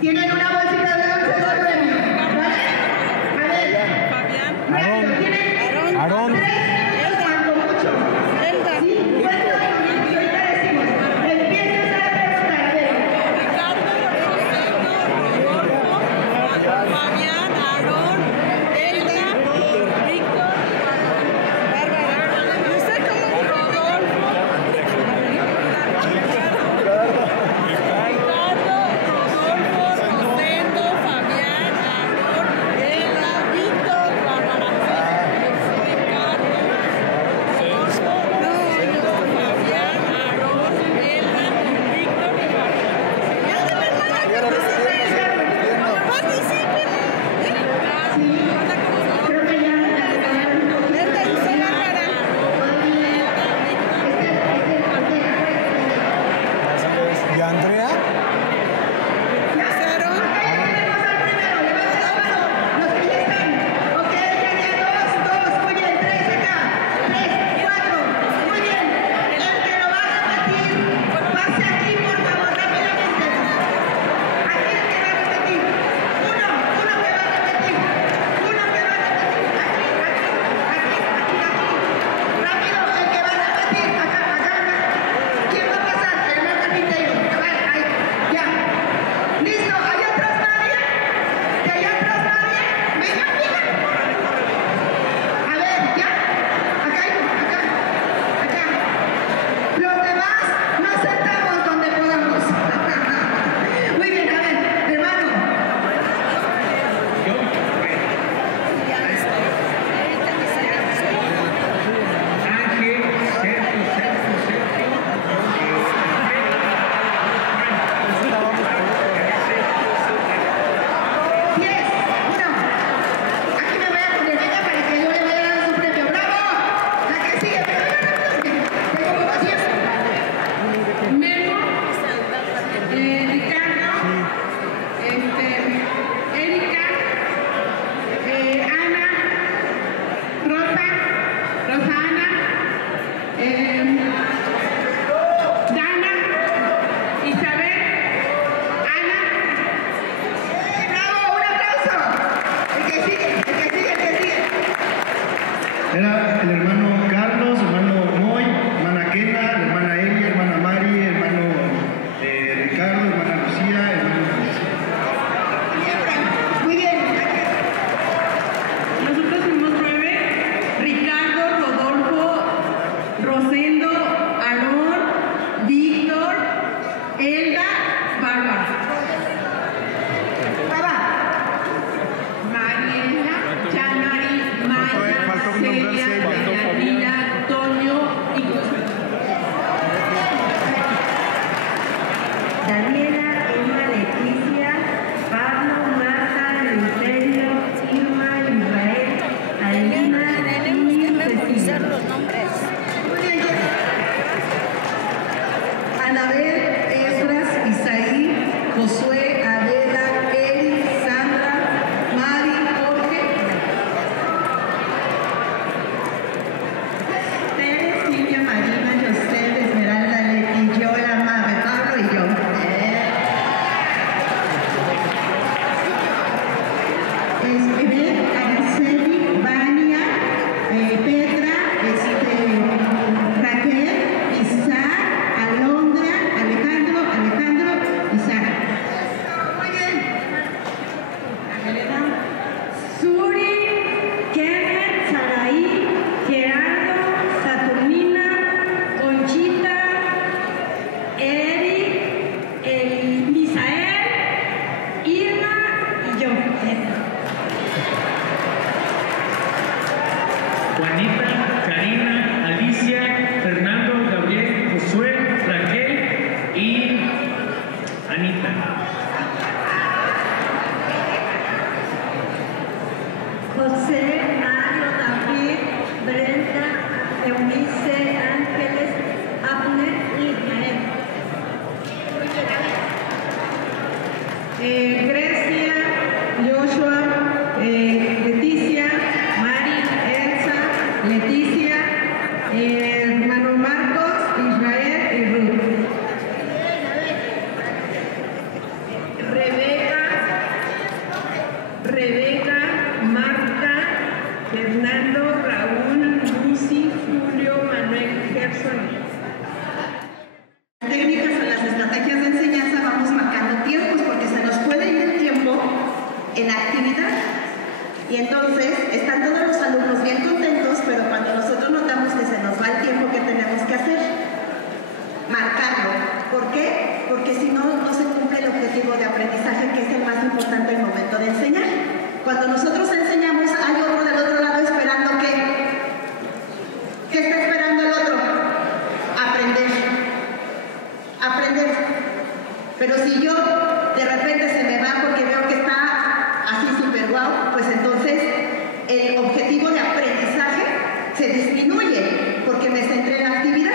Tienen una bolsita de dulces de premio. ¿Vale? A ver. Fabián. Aarón. Cuando mucho. Sí, ¿cuánto? Y ahorita decimos. Empiezas a preguntar. A ver. Ricardo, Rosendo, Rodolfo, Fabián, Aarón, Elda, Víctor, Bárbara. ¿Y usted cómo? Rodolfo. Dana, Isabel, Ana. ¡Bravo! ¡Un aplauso! El que sigue. Era el hermano Carlos, hermano Moy, hermana Kena, hermana Elia, hermana Mari, hermano Ricardo, hermana Lucía, hermano Muy bien. Nosotros fuimos 9: Ricardo, Rodolfo, Rosendo, Aarón, Víctor, Elda, Bárbara. Baba. Mariela, Yanari, Maya, Celia, Yanira, Toño y Josué. Daniela, Emma, Leticia, Pablo, Marta, Eleuterio, Irma, Israel, Alina y Cecilia. Muy bien. Anabel, Esdras, Isaí, Josué, Adela, Eri, Sandra, Mari, Jorge. Tere, Silvia, Marina, José, Esmeralda, Leti, Yola, Mabe, Pablo y yo. Escribir, Araceli, Vania, Petra, Raquel, Isaac, Alondra, Alejandro, Isaac. Muy bien. Suri, Kenneth, Saraí, Gerardo, Saturnina, Conchita, Eric, Misael, Irma y yo. Juanita, Karina, Alicia, Fernando, Gabriel, Josué, Raquel y Anita. José, Mario, David, Brenda, Eunice, Ángeles, Abner y Jael. Grecia, Joshua, Leticia, Mari, Elsa, Leticia, hermano Marcos, Israel y Ruth. Rebeca, Marta, Fernando, Raúl, Lucy, Julio, Manuel, Gerson. Técnicas o las estrategias de enseñanza vamos marcando tiempos porque se nos puede ir el tiempo en actividad. Y entonces están todos los alumnos bien contentos, pero cuando nosotros notamos que se nos va el tiempo, ¿qué tenemos que hacer? Marcarlo. ¿Por qué? Porque si no, no se cumple el objetivo de aprendizaje, que es el más importante en el momento de enseñar. Cuando nosotros enseñamos, hay otro del otro lado esperando ¿qué? ¿Qué está esperando el otro? Aprender. Pero si yo de repente se me va porque veo que está así súper guau, pues entonces el objetivo de aprendizaje se disminuye porque me centré en la actividad.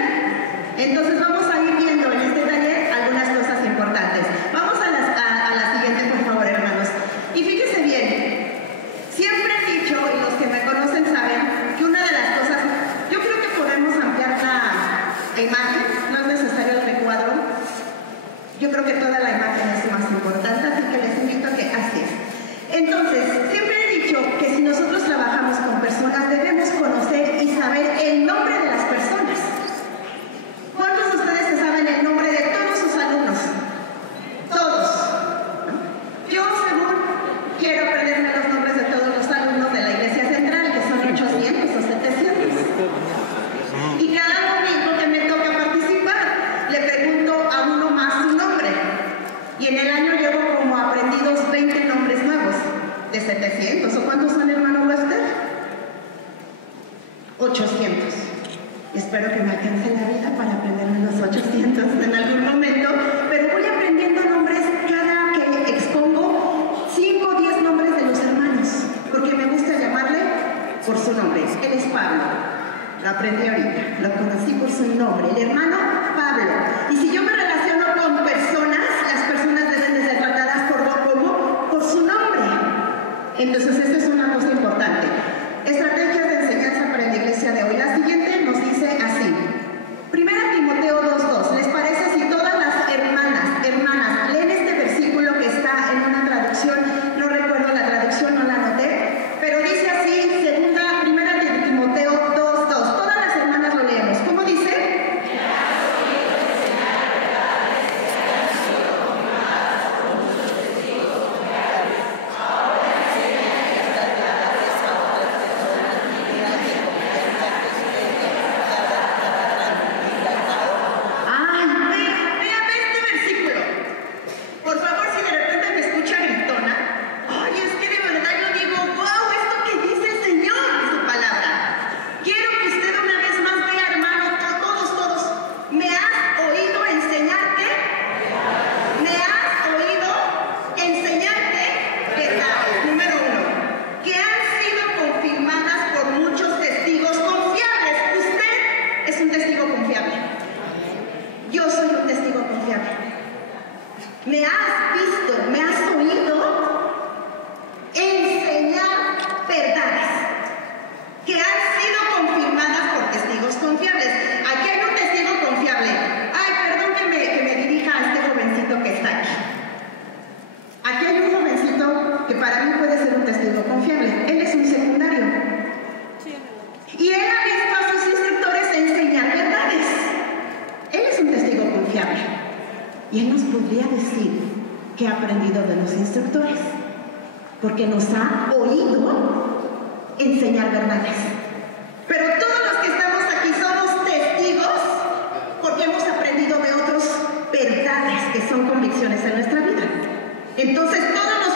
Entonces vamos a ir viendo en este taller algunas cosas importantes. Vamos a la siguiente, por favor, hermanos. Y fíjense bien, siempre he dicho, y los que me conocen saben, que una de las cosas, yo creo que podemos ampliar la imagen, no es necesario el recuadro. Yo creo que toda la imagen es más importante, así que les invito a que así. Entonces, siempre he dicho que si nosotros trabajamos con personas, debemos conocer y saber el nombre de las personas. ¿Cuántos de ustedes se saben el nombre de todos sus alumnos? Todos. Yo, según quiero aprenderme los nombres de todos los alumnos de la Iglesia Central, que son 800 o 700. Y cada domingo que me toca participar, le pregunto a uno más su nombre. Y en el año llevo como aprendidos 20 nombres nuevos de 700. ¿O cuántos son, hermano Wester? 800. Espero que me alcance la vida para aprenderme los 800 en algún momento, pero voy aprendiendo nombres cada que expongo, 5 o 10 nombres de los hermanos, porque me gusta llamarle por su nombre. Él es Pablo. Lo aprendí ahorita, lo conocí por su nombre, el hermano Pablo. Y si yo me relaciono con personas, las personas deben de ser tratadas por su nombre. Entonces, esta es una cosa importante. Estrategias de enseñanza para la iglesia de hoy. La siguiente nos dice así. testigo confiable. Yo soy un testigo confiable. Me has visto, me has oído enseñar verdades que han sido confirmadas por testigos confiables. Aquí hay un testigo confiable. Ay, perdón que me dirija a este jovencito que está aquí. Aquí hay un jovencito que para mí puede ser un testigo confiable. Él es un secundario. Y él ha visto a sus instructores enseñar verdades. Él es un testigo confiable. Y él nos podría decir que ha aprendido de los instructores, porque nos ha oído enseñar verdades. Pero todos los que estamos aquí somos testigos porque hemos aprendido de otros verdades que son convicciones en nuestra vida. Entonces todos nos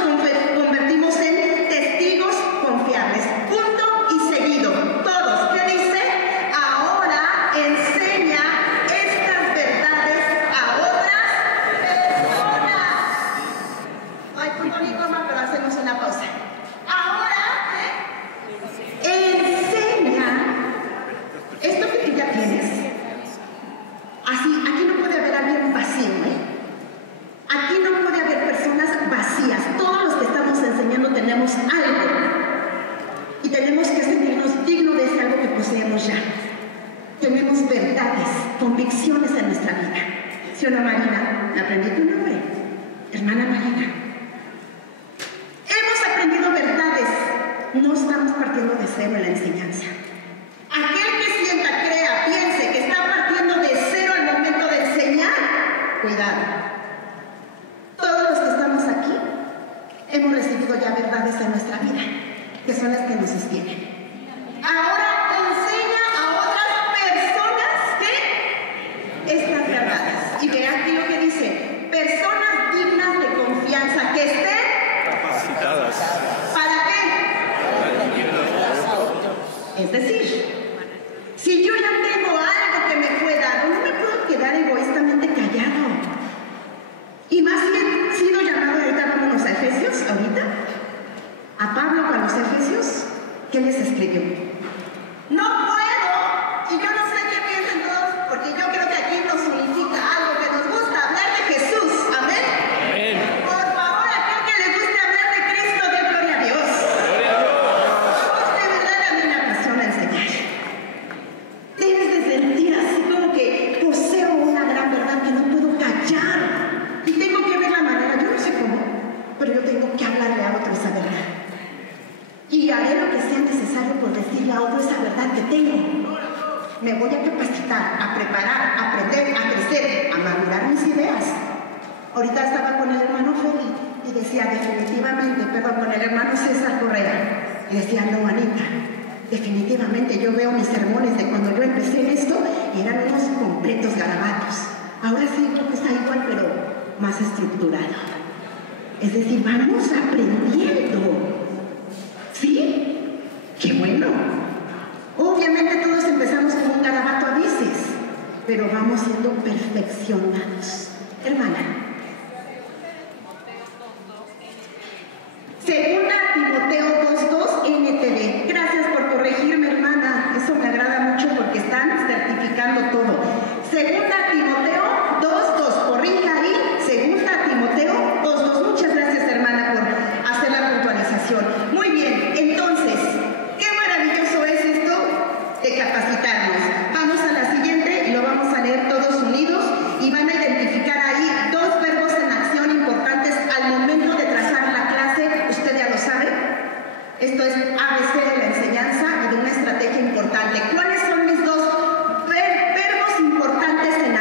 convertimos en testigos confiables. Punto y seguido. Todos. ¿Qué dice? Ahora enseña estas verdades a otras personas. Ay, perdón mi coma, pero hacemos una pausa. Ahora enseña esto que tú ya tienes. Así, aquí no puede haber alguien vacío, Aquí no puede haber personas vacías. Todos los que estamos enseñando tenemos algo. Y tenemos que sentirnos dignos de ese algo que poseemos ya. Tenemos verdades, convicciones en nuestra vida. ¿Sí o no, Marina? Aprendí tu nombre. Hermana Marina. Hemos aprendido verdades. No estamos partiendo de cero en la enseñanza. Aquel que sienta, crea, piense que está partiendo de cero al momento de enseñar, cuidado. Todos los que estamos aquí hemos recibido ya verdades en nuestra vida, que son las que nos sostienen. Ahora enseña a otras personas que estas verdades. Y vean aquí lo que dice: personas dignas de confianza, que estén capacitadas. ¿Para qué? Es decir, si yo ya tengo algo que me fue dado, no me puedo quedar egoístamente callado. Y más si he sido llamado, ahorita vámonos a Efesios, ahorita, a Pablo con los Efesios, ¿qué les escribió? No puedo, y yo no sé qué piensan todos, porque yo creo que aquí nos unifica algo que nos gusta hablar de Jesús, amén. Amén. Por favor, aquel que le guste hablar de Cristo, de gloria a Dios. Gloria a Dios. De verdad a mí me apasiona enseñar. Debes de sentir así como que poseo una gran verdad que no puedo callar. Y tengo que ver la manera, yo no sé cómo, pero yo tengo que hablarle a otro esa verdad. Y haré lo que sea necesario por decirle a otro esa verdad que tengo. Me voy a capacitar, a preparar, a aprender, a crecer, a madurar mis ideas. Ahorita estaba con el hermano Feli y decía definitivamente, con el hermano César Correa, y decía, no, Anita, definitivamente yo veo mis sermones de cuando yo empecé en esto y eran unos completos garabatos. Ahora sí creo que está igual, pero más estructurado. Es decir, vamos aprendiendo. ¿Sí? ¡Qué bueno! Obviamente todos empezamos como un garabato a veces, pero vamos siendo perfeccionados. Hermana. Segunda Timoteo 2:2 NTV. Gracias por corregirme, hermana. Eso me agrada mucho porque están certificando todo. Segunda Timoteo 2:2. Corrija ahí. Segunda Timoteo 2:2. Muchas gracias, hermana, por hacer la puntualización. Muy bien. Entonces, qué maravilloso es esto de capacitarnos. Vamos a la siguiente y lo vamos a leer todos unidos y van a identificar ahí dos verbos en acción importantes al momento de trazar la clase. Usted ya lo sabe. Esto es ABC de la enseñanza y de una estrategia importante. ¿Cuáles son mis dos verbos importantes en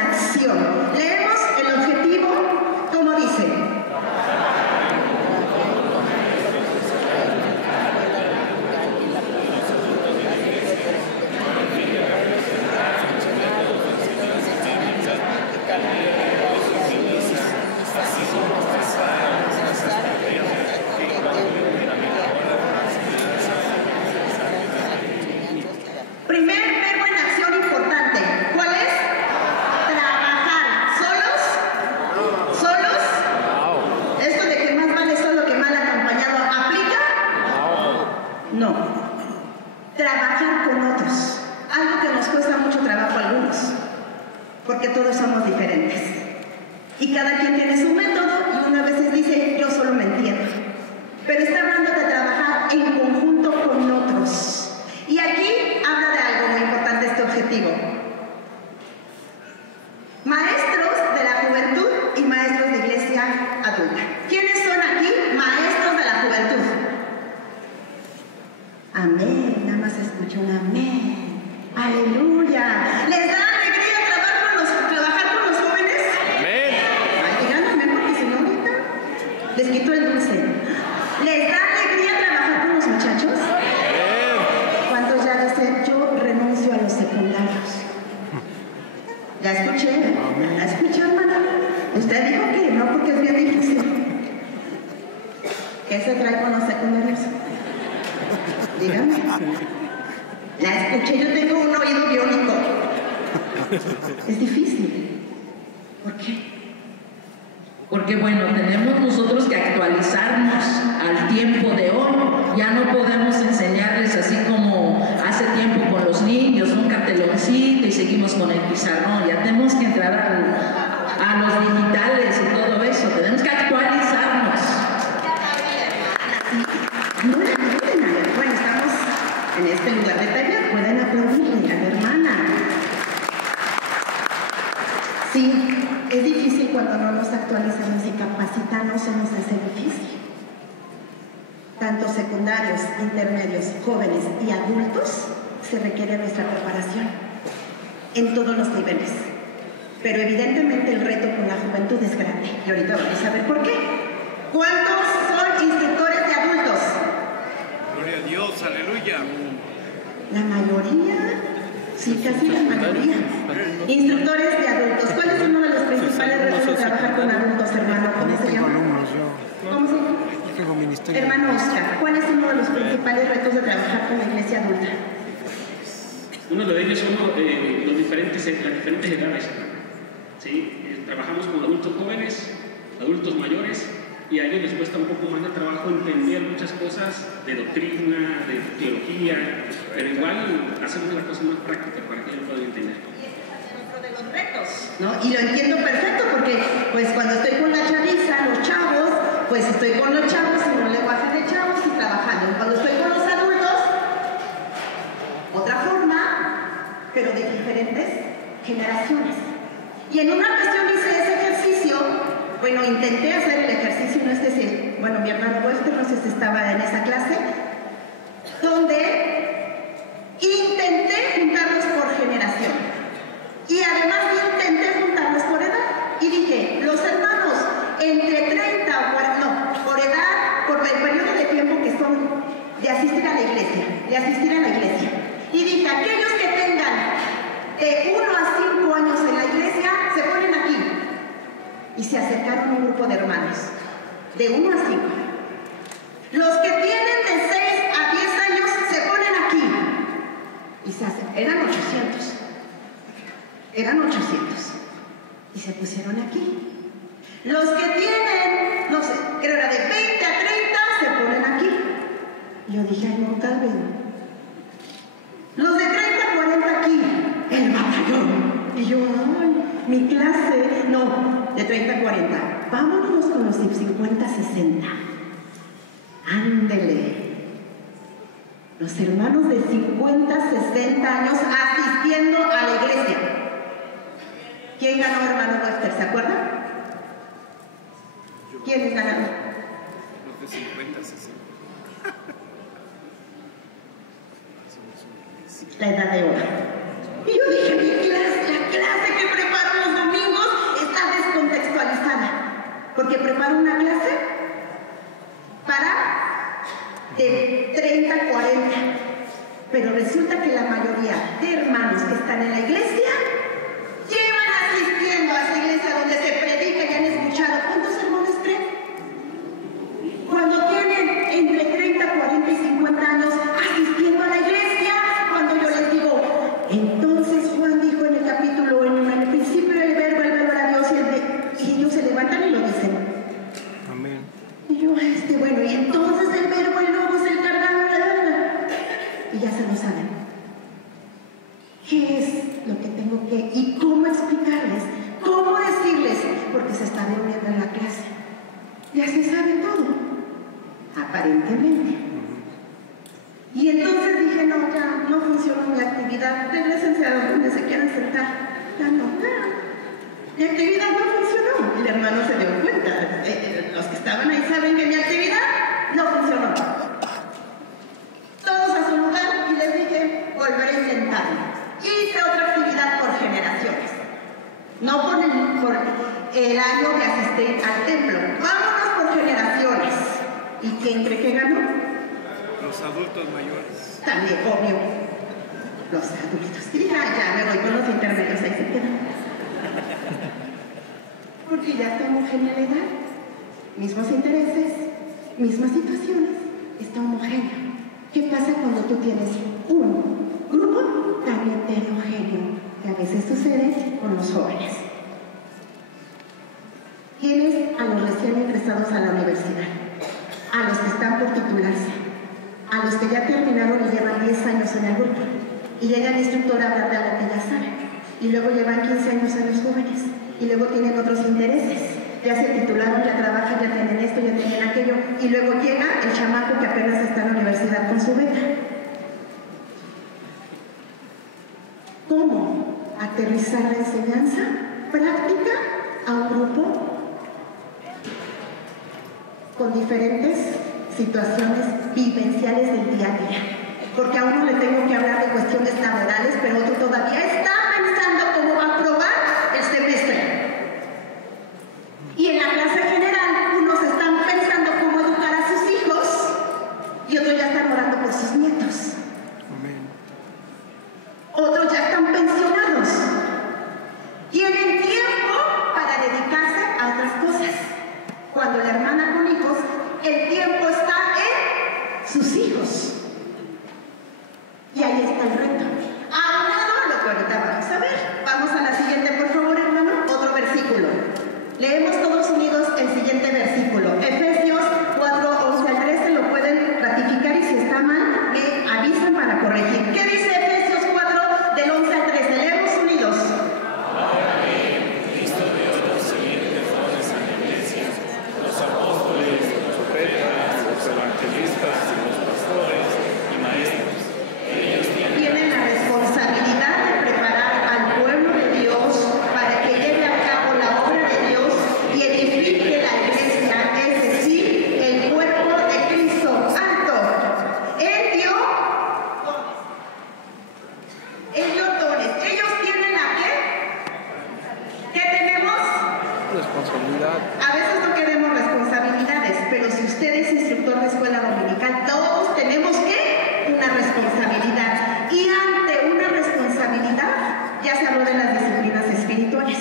porque todos somos diferentes. Y cada quien tiene su método y uno a veces dice, yo solo me entiendo. Pero está hablando de trabajar en conjunto con otros. Y aquí habla de algo muy importante este objetivo. Maestros de la juventud y maestros de iglesia adulta. ¿Quiénes son aquí maestros de la juventud? Amén, nada más escucho un amén. Aleluya. ¿Les da alegría trabajar con los jóvenes? Amén. Ay, digan amén, porque si no ahorita les quito el dulce. ¿Les da alegría trabajar con los muchachos? ¿Cuántos ya dicen, yo renuncio a los secundarios? Ya escuché, hermana. Usted dijo que no, porque es bien difícil. ¿Qué se trae con los secundarios? Dígame. La escuché, yo tengo un oído biónico. Es difícil. ¿Por qué? Porque bueno, tenemos nosotros que actualizarnos al tiempo de hoy. Ya no podemos enseñarles así como hace tiempo con los niños, un carteloncito y seguimos con el pizarrón. Ya tenemos que entrar a los digitales y todo eso. Tenemos que actualizarnos. No le pueden a ver. Bueno, estamos en este lugar de taller. Pueden aplaudirle a mi hermana. Sí, es difícil cuando no nos actualizamos y capacitamos, se nos hace difícil. Tanto secundarios, intermedios, jóvenes y adultos, se requiere nuestra preparación en todos los niveles. Pero evidentemente el reto con la juventud es grande. Y ahorita vamos a ver por qué. ¿Cuántos son instructores de adultos? Gloria a Dios, aleluya. La mayoría, sí, casi la mayoría. Instructores de adultos. ¿Cuál es uno de los principales retos de trabajar con adultos, hermano? ¿Cómo se llama? ¿Cómo se llama? Hermano Oscar, ¿cuál es uno de los principales retos de trabajar con la iglesia adulta? Uno de ellos son las diferentes edades. ¿Sí? Trabajamos con adultos jóvenes, adultos mayores, y a ellos les cuesta un poco más de trabajo entender muchas cosas de doctrina, de teología, pero igual hacemos la cosa más práctica para que ellos puedan entender. De los retos, ¿no? Y lo entiendo perfecto porque pues cuando estoy con la chaviza, los chavos, pues estoy con los chavos y un lenguaje de chavos y trabajando. Y cuando estoy con los adultos, otra forma, pero de diferentes generaciones. Y en una ocasión hice ese ejercicio, bueno, intenté hacer el ejercicio, no es decir, bueno, mi hermano Wester, no sé si estaba en esa clase, donde intenté juntarlos por generación. Y además intenté juntarlos por edad. Y dije, los hermanos entre 30 o 40, no, por edad, por el periodo de tiempo que son de asistir a la iglesia, Y dije, aquellos que tengan de 1 a 5 años en la iglesia, se ponen aquí. Y se acercaron a un grupo de hermanos, de 1 a 5. Los que tienen de 6 a 10 años, se ponen aquí. Y se acercaron, eran 800. Y se pusieron aquí. Los que tienen, no sé, creo era de 20 a 30, se ponen aquí. Y yo dije, ay, no, tal vez. Los de 30 a 40 aquí, el batallón. Y yo, ay, mi clase, no, de 30 a 40. Vámonos con los 50 a 60. Ándele. Los hermanos de 50 a 60 años asistiendo a la iglesia. ¿Quién ganó, hermano Wester? ¿Se acuerdan? ¿Quiénes ganaron? Los de 50 a 60. La edad de oro. Y yo dije, la clase que preparo los domingos está descontextualizada. Porque preparo una clase para de 30 a 40. Pero resulta que la mayoría de hermanos que están en la iglesia llevan asistiendo a esa iglesia donde se predica y han escuchado. ¿Cuántos sermones creen? Cuando tienen entre 30, 40 y 50 años asistiendo a la iglesia, cuando yo les digo, entonces Juan ya se sabe todo, aparentemente. Y entonces dije, no, ya no funcionó mi actividad. Denle licenciado donde se quieran sentar. Ya no, mi actividad no funcionó. El hermano se dio cuenta. Los que estaban ahí saben que mi actividad no funcionó. Todos a su lugar y les dije, volveré a intentarlo. Hice otra actividad por generaciones. No por el año de asistir al templo. Vámonos por generaciones. ¿Y quién cree que ganó? Los adultos mayores. También, obvio. Los adultos. Y ya me voy con los intermedios, ahí se quedan. Porque ya está homogeneidad. Mismos intereses, mismas situaciones. Está homogéneo. ¿Qué pasa cuando tú tienes un grupo tan heterogéneo? Que a veces sucede con los jóvenes. Tienes a los recién ingresados a la universidad, a los que están por titularse, a los que ya terminaron y llevan 10 años en el grupo, y llega el instructor a hablar de algo que ya saben, y luego llevan 15 años en los jóvenes, y luego tienen otros intereses, ya se titularon, ya trabajan, ya tienen esto, ya tienen aquello, y luego llega el chamaco que apenas está en la universidad con su beca. ¿Cómo aterrizar la enseñanza práctica a un grupo con diferentes situaciones vivenciales del día a día? Porque a uno le tengo que hablar de cuestiones laborales, pero otro todavía está pensando cómo va a aprobar el semestre. Y en la clase general, unos están pensando cómo educar a sus hijos y otros ya están orando por sus nietos. Otros ya están pensionados. Tienen tiempo para dedicarse a otras cosas. Cuando la hermana con hijos, el tiempo está en sus hijos. Y ahí está el reto. Aunado a lo que ahorita vamos a ver. Vamos a la siguiente, por favor, hermano. Otro versículo. Leemos todos unidos el siguiente versículo. Efesios 4, 11 al 13. Lo pueden ratificar y si está mal, me avisan para corregir. ¿Qué dice Efesios 4, del 11 al 13? Leemos unidos. Tienen la responsabilidad de preparar al pueblo de Dios para que lleve a cabo la obra de Dios y edifique la iglesia, es decir, el cuerpo de Cristo. Alto. Él dio dones. Ellos tienen a qué? ¿Qué tenemos? Responsabilidad. A veces no queremos responsabilidades, pero si usted es instructor de escuela dominical, todos tenemos una responsabilidad. Y ante una responsabilidad, ya se habló de las disciplinas espirituales.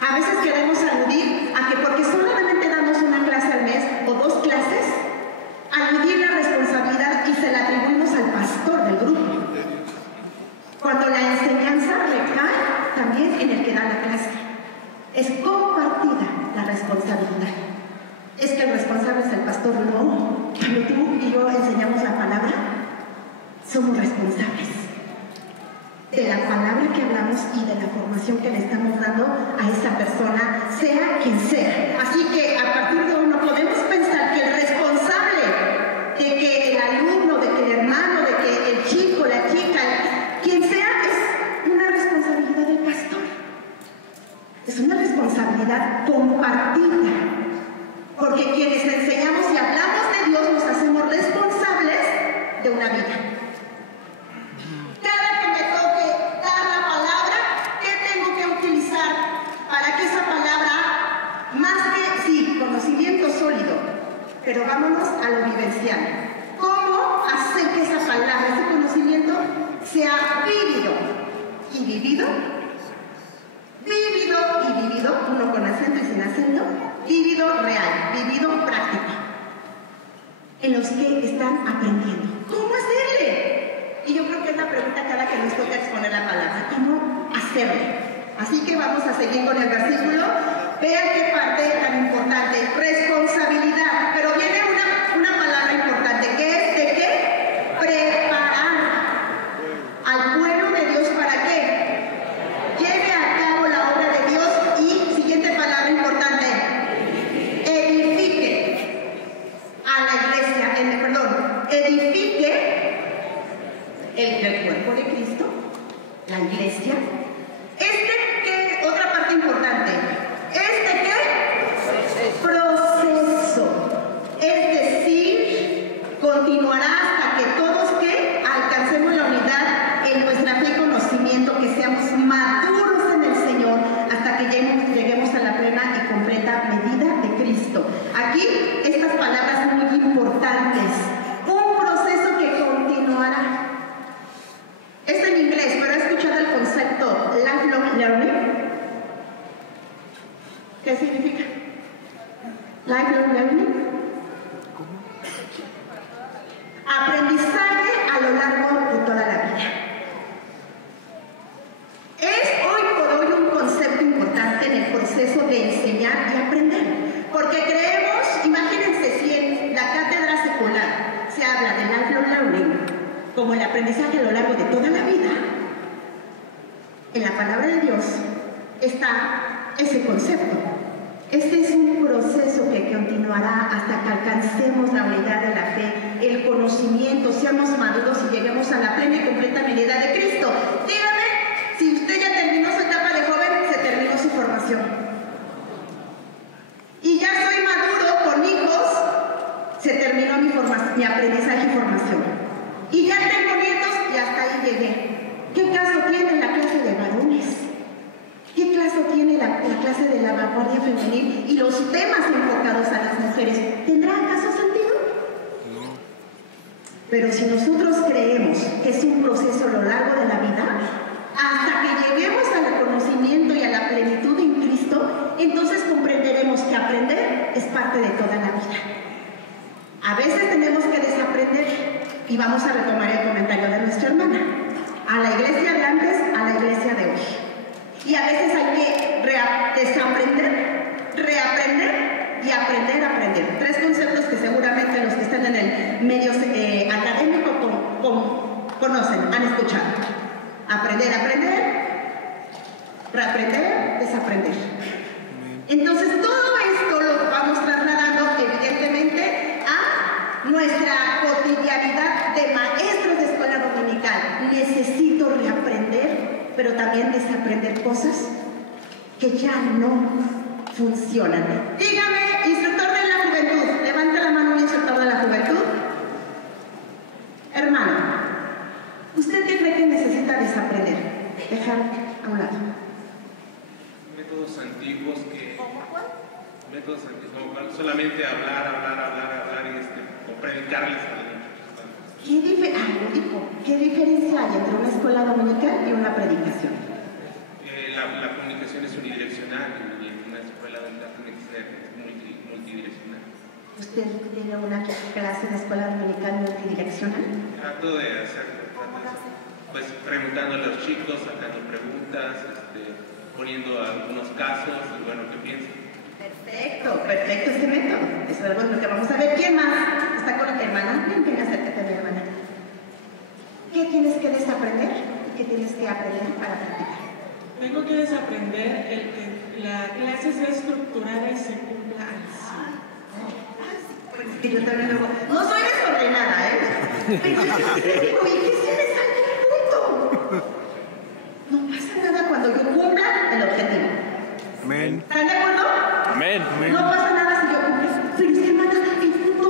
A veces queremos aludir a que porque solamente damos una clase al mes o 2 clases, aludir la responsabilidad y se la atribuimos al pastor del grupo. Cuando la enseñanza recae también en el que da la clase. Es compartida la responsabilidad. Es que el responsable es el pastor, no. Cuando tú y yo enseñamos la palabra, somos responsables de la palabra que hablamos y de la formación que le estamos dando a esa persona, sea quien sea. Así que a partir de hoy no podemos pensar que el responsable de que el alumno, de que el hermano, de que el chico, la chica, quien sea, es una responsabilidad del pastor. Es una responsabilidad compartida, porque quienes enseñamos y hablamos de Dios nos hacemos responsables de una vida. Cada que me toque dar la palabra, ¿qué tengo que utilizar para que esa palabra, más que, sí, conocimiento sólido, pero vámonos a lo vivencial? ¿Cómo hacer que esa palabra, ese conocimiento, sea vívido y vivido? Vivido y vivido, uno con acento y sin acento, vivido real, vivido práctico, en los que están aprendiendo. ¿Cómo hacerle? Y yo creo que es la pregunta cada que nos toca exponer la palabra, ¿cómo hacerle? Así que vamos a seguir con el versículo. Vean qué parte tan importante, responsabilidad, pero viene una palabra importante, que es de qué? Preparar al pueblo de Dios, ¿para qué? Lleve a cabo la obra de Dios y, siguiente palabra importante, iglesia. ¿Qué? Otra parte importante. ¿Qué? Proceso. Es decir, continuará hasta que todos ¿qué? Alcancemos la unidad en nuestra fe y conocimiento, que seamos maduros en el Señor, hasta que lleguemos a la plena y completa medida de Cristo. Aquí estas palabras son muy importantes. Un proceso que continuará. Es en inglés, pero he escuchado el concepto lifelong learning. ¿Qué significa? Lifelong learning. Aprendizaje a lo largo de toda la vida. Es hoy por hoy un concepto importante en el proceso de enseñar y aprender, porque creemos, imagínense, si en la cátedra secular se habla de lifelong learning como el aprendizaje a lo largo de toda la vida, en la palabra de Dios está ese concepto. Este es un proceso que continuará hasta que alcancemos la unidad de la fe, el conocimiento, seamos maduros y lleguemos a la plena y completa medida de Cristo. Dígame, si usted ya terminó su etapa de joven, se terminó su formación. Y ya soy maduro con hijos, se terminó mi aprendizaje y formación. Y ya tengo nietos y hasta ahí llegué. ¿Qué caso tiene la clase de varones? ¿Qué clase tiene la clase de la vanguardia femenil y los temas enfocados a las mujeres? ¿Tendrá acaso sentido? No. Pero si nosotros creemos que es un proceso a lo largo de la vida, hasta que lleguemos al conocimiento y a la plenitud en Cristo, entonces comprenderemos que aprender es parte de toda la vida. A veces tenemos que desaprender, y vamos a retomar el comentario de nuestra hermana, a la iglesia de antes, a la iglesia de hoy. Y a veces hay que desaprender, reaprender y aprender a aprender. Tres conceptos que seguramente los que están en el medio académico conocen, han escuchado. Aprender, reaprender, desaprender. Entonces todo esto lo vamos trasladando evidentemente a nuestra cotidianidad de maestros de escuela dominical. Necesito reaprender, pero también desaprender cosas que ya no funcionan. Dígame, instructor de la juventud, levanta la mano un instructor de la juventud. Hermano, ¿usted qué cree que necesita desaprender? Dejar a un lado. Métodos antiguos como solamente hablar y o predicarles a los niños. ¿Qué diferencia hay entre una escuela dominical y una predicación? La comunicación es unidireccional y en una escuela dominical tiene que ser multidireccional. ¿Usted tiene una clase de escuela dominical multidireccional? Trato de hacerlo, pues preguntando a los chicos, sacando preguntas, poniendo algunos casos y bueno, ¿qué piensan? Perfecto este método. Eso es algo de lo que vamos a ver. ¿Quién más está con la hermana? Ven, acércate a mi hermana. ¿Qué tienes que desaprender y qué tienes que aprender para practicar? Tengo que desaprender el que la clase sea estructurada y se cumpla al 100. Que yo también luego, no soy desordenada, pero ¿y qué si me sale el punto? No pasa nada cuando yo cumpla el objetivo. Amén. ¿Están de acuerdo? Amén. No pasa nada si yo cumplo. Pero es que hermana, el punto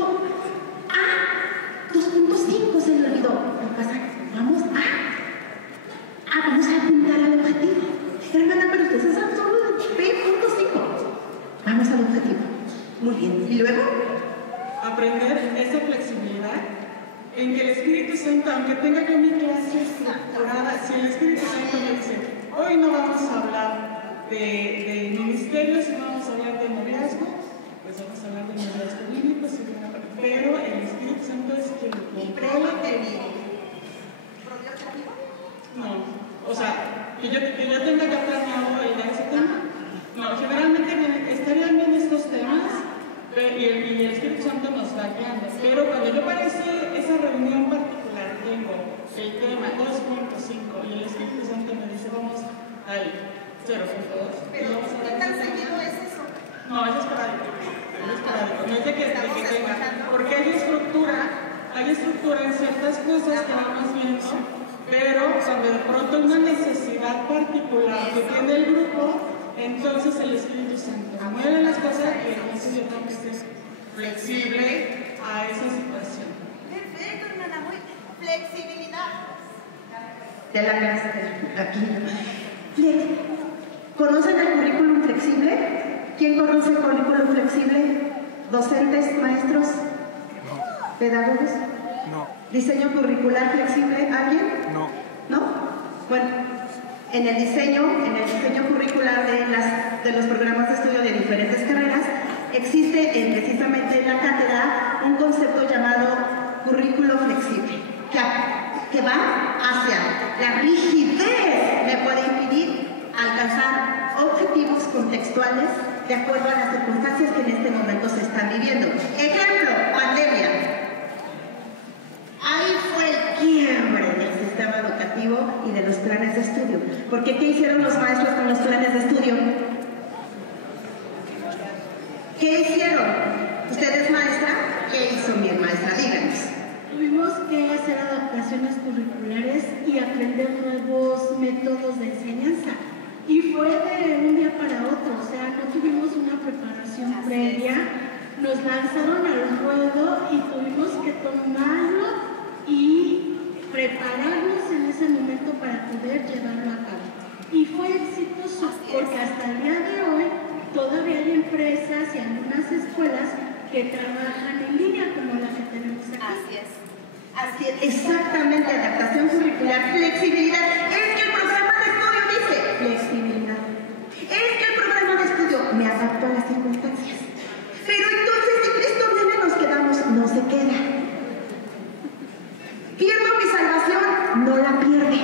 A, 2.5 se me olvidó. No pasa, vamos vamos a apuntar al objetivo. Hermana, pero usted se sabe solo de P.5. Vamos al objetivo. Muy bien. ¿Y luego? Aprender esa flexibilidad en que el Espíritu Santo, aunque tenga yo mi clase estructurada, si el Espíritu Santo me dice, hoy no vamos a hablar de ministerio, sino vamos a hablar de noviazgo, pues vamos a hablar de noviazgo bíblico, pero el Espíritu Santo es quien controla no. O sea, que yo tenga ya planeado el ese tema. No, generalmente estarían bien estos temas y el Espíritu Santo nos va guiando. Pero cuando yo para esa reunión particular tengo el tema 2.5 y el Espíritu Santo me dice vamos al 0.2. Pero ¿qué tan seguido es eso? No, es esporádico. No es de que tenga. Porque hay estructura en ciertas cosas que vamos viendo. pero cuando de pronto una necesidad particular que tiene el grupo, entonces el Espíritu Santo mueve las cosas y entonces yo tengo que ser flexible a esa situación. Perfecto, hermana, muy flexibilidad. De la clase aquí. ¿Conocen el currículum flexible? ¿Quién conoce el currículum flexible? ¿Docentes, maestros? No. ¿Pedagogos? No. ¿Diseño curricular flexible? ¿Alguien? No. ¿No? Bueno, en el diseño curricular de los programas de estudio de diferentes carreras, existe precisamente en la cátedra un concepto llamado currículo flexible, que va hacia la rigidez, me puede impedir alcanzar objetivos contextuales de acuerdo a las circunstancias que en este momento se están viviendo. Ejemplo, pandemia. Ahí fue el quiebre del sistema educativo y de los planes de estudio. Porque ¿qué hicieron los maestros con los planes de estudio? ¿Qué hicieron? ¿Usted es maestra? ¿Qué hizo mi maestra? Díganos. Tuvimos que hacer adaptaciones curriculares y aprender nuevos métodos de enseñanza. Y fue de un día para otro, o sea, no tuvimos una preparación previa, nos lanzaron al ruedo y tuvimos que tomarlo y prepararnos en ese momento para poder llevarlo a cabo. Y fue exitoso, porque hasta el día de hoy todavía hay empresas y algunas escuelas que trabajan en línea, como la que tenemos aquí. Así es, exactamente, adaptación curricular, flexibilidad. Es que el programa de estudio dice flexibilidad. Es que el programa de estudio me adapto a las circunstancias. Pero entonces, si Cristo viene, nos quedamos, no se queda. ¿Pierdo mi salvación? No la pierde.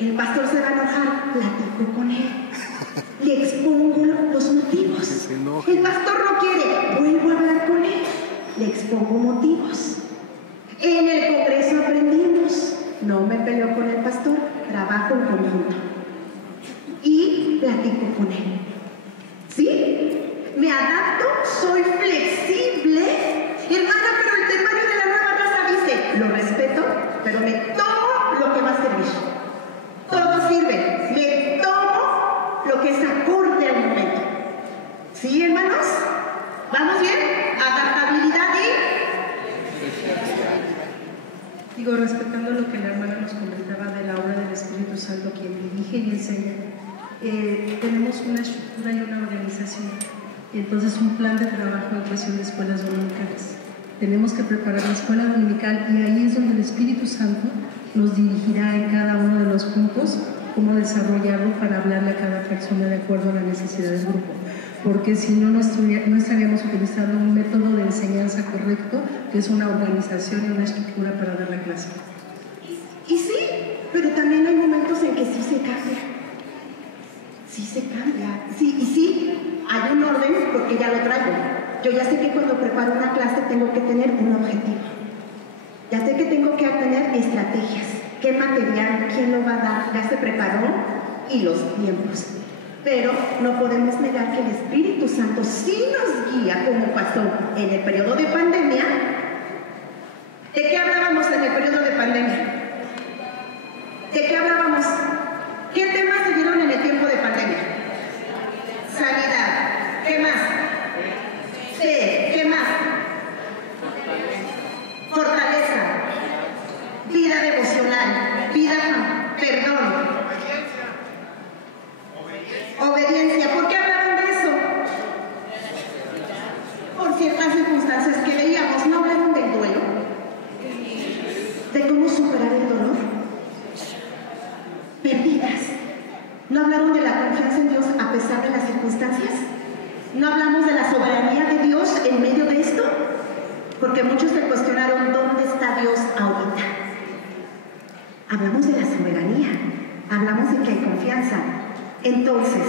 El pastor se va a enojar, platico con él. Le expongo los motivos. El pastor no quiere, vuelvo a hablar con él. Le expongo motivos. En el congreso aprendimos. No me peleo con el pastor, trabajo en conjunto. Y platico con él. ¿Sí? Me adapto, soy flexible. Hermana, pero el temario de la nueva raza dice, lo respeto, pero me tomo lo que va a servir. Todo sirve. Me tomo lo que es acorde al momento. ¿Sí, hermanos? ¿Vamos bien? Adaptabilidad y... Digo, respetando lo que la hermana nos comentaba de la obra del Espíritu Santo, quien dirige y enseña, tenemos una estructura y una organización. Entonces, un plan de trabajo en cuestión de escuelas dominicales. Tenemos que preparar la escuela dominical y ahí es donde el Espíritu Santo nos dirigirá en cada uno de los puntos cómo desarrollarlo para hablarle a cada persona de acuerdo a la necesidad del grupo. Porque si no, no estaríamos utilizando un método de enseñanza correcto, que es una organización y una estructura para dar la clase. Y sí, pero también hay momentos en que sí se cambia. Sí se cambia. Sí, y sí, hay un orden porque ya lo traigo. Yo ya sé que cuando preparo una clase tengo que tener un objetivo. Ya sé que tengo que tener estrategias. ¿Qué material? ¿Quién lo va a dar? Ya se preparó y los tiempos. Pero no podemos negar que el Espíritu Santo sí nos guía, como pasó en el periodo de pandemia. ¿De qué hablábamos en el periodo de pandemia? ¿De qué hablábamos? ¿Qué temas se dieron en el tiempo de pandemia? Sanidad. ¿Qué más? Fe. ¿Qué más? Fortaleza. Vida devocional. Vida, perdón. Obediencia. ¿Por qué hablaron de eso? Por ciertas circunstancias que veíamos. ¿No hablaron del duelo? ¿De cómo superar el dolor? Perdidas. ¿No hablaron de la confianza en Dios a pesar de las circunstancias? ¿No hablamos de la soberanía de Dios en medio de esto? Porque muchos se cuestionaron dónde está Dios ahorita. Hablamos de la soberanía. Hablamos de que hay confianza. Entonces,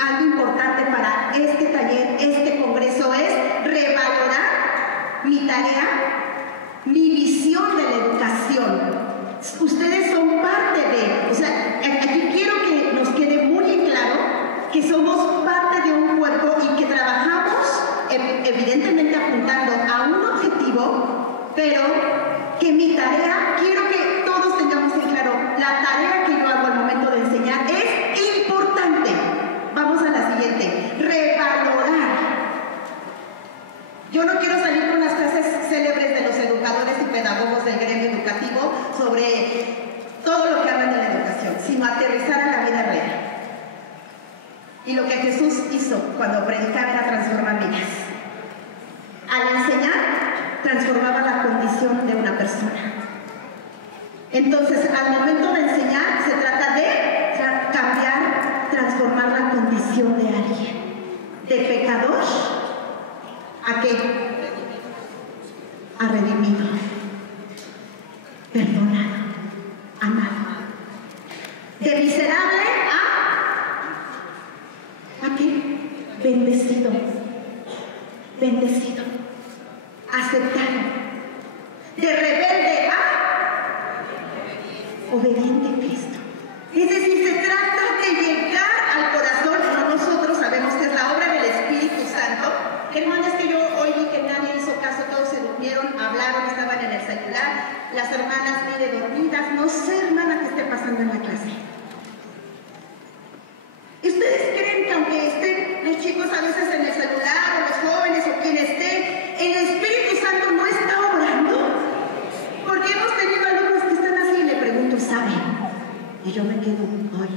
algo importante para este taller, este congreso es revalorar mi tarea, mi visión de la educación. Ustedes son parte de, o sea, aquí quiero que nos quede muy en claro que somos parte de un cuerpo y que trabajamos evidentemente apuntando a un objetivo, pero que mi tarea, quiero que Yo no quiero salir con las frases célebres de los educadores y pedagogos del gremio educativo sobre todo lo que hablan de la educación, sino aterrizar a la vida real. Y lo que Jesús hizo cuando predicaba era transformar vidas. Al enseñar, transformaba la condición de una persona. Entonces, al momento de enseñar, se trata de cambiar, transformar la condición de alguien. De pecador, ¿a qué? A redimido, perdonado, amado. De miserable ¿a qué? Bendecido, bendecido, aceptado. De rebelde a obediente a Cristo. Es decir, se trata de llegar al corazón, como nosotros sabemos que es la obra del Espíritu Santo. Hermanas, que yo hoy vi que nadie hizo caso, todos se durmieron, hablaron, estaban en el celular, las hermanas mire dormidas, no sé, hermana, qué esté pasando en la clase. ¿Y ustedes creen que aunque estén los chicos a veces en el celular, o los jóvenes, o quien esté, el Espíritu Santo no está obrando? Porque hemos tenido alumnos que están así y le pregunto, ¿saben? Y yo me quedo, ay,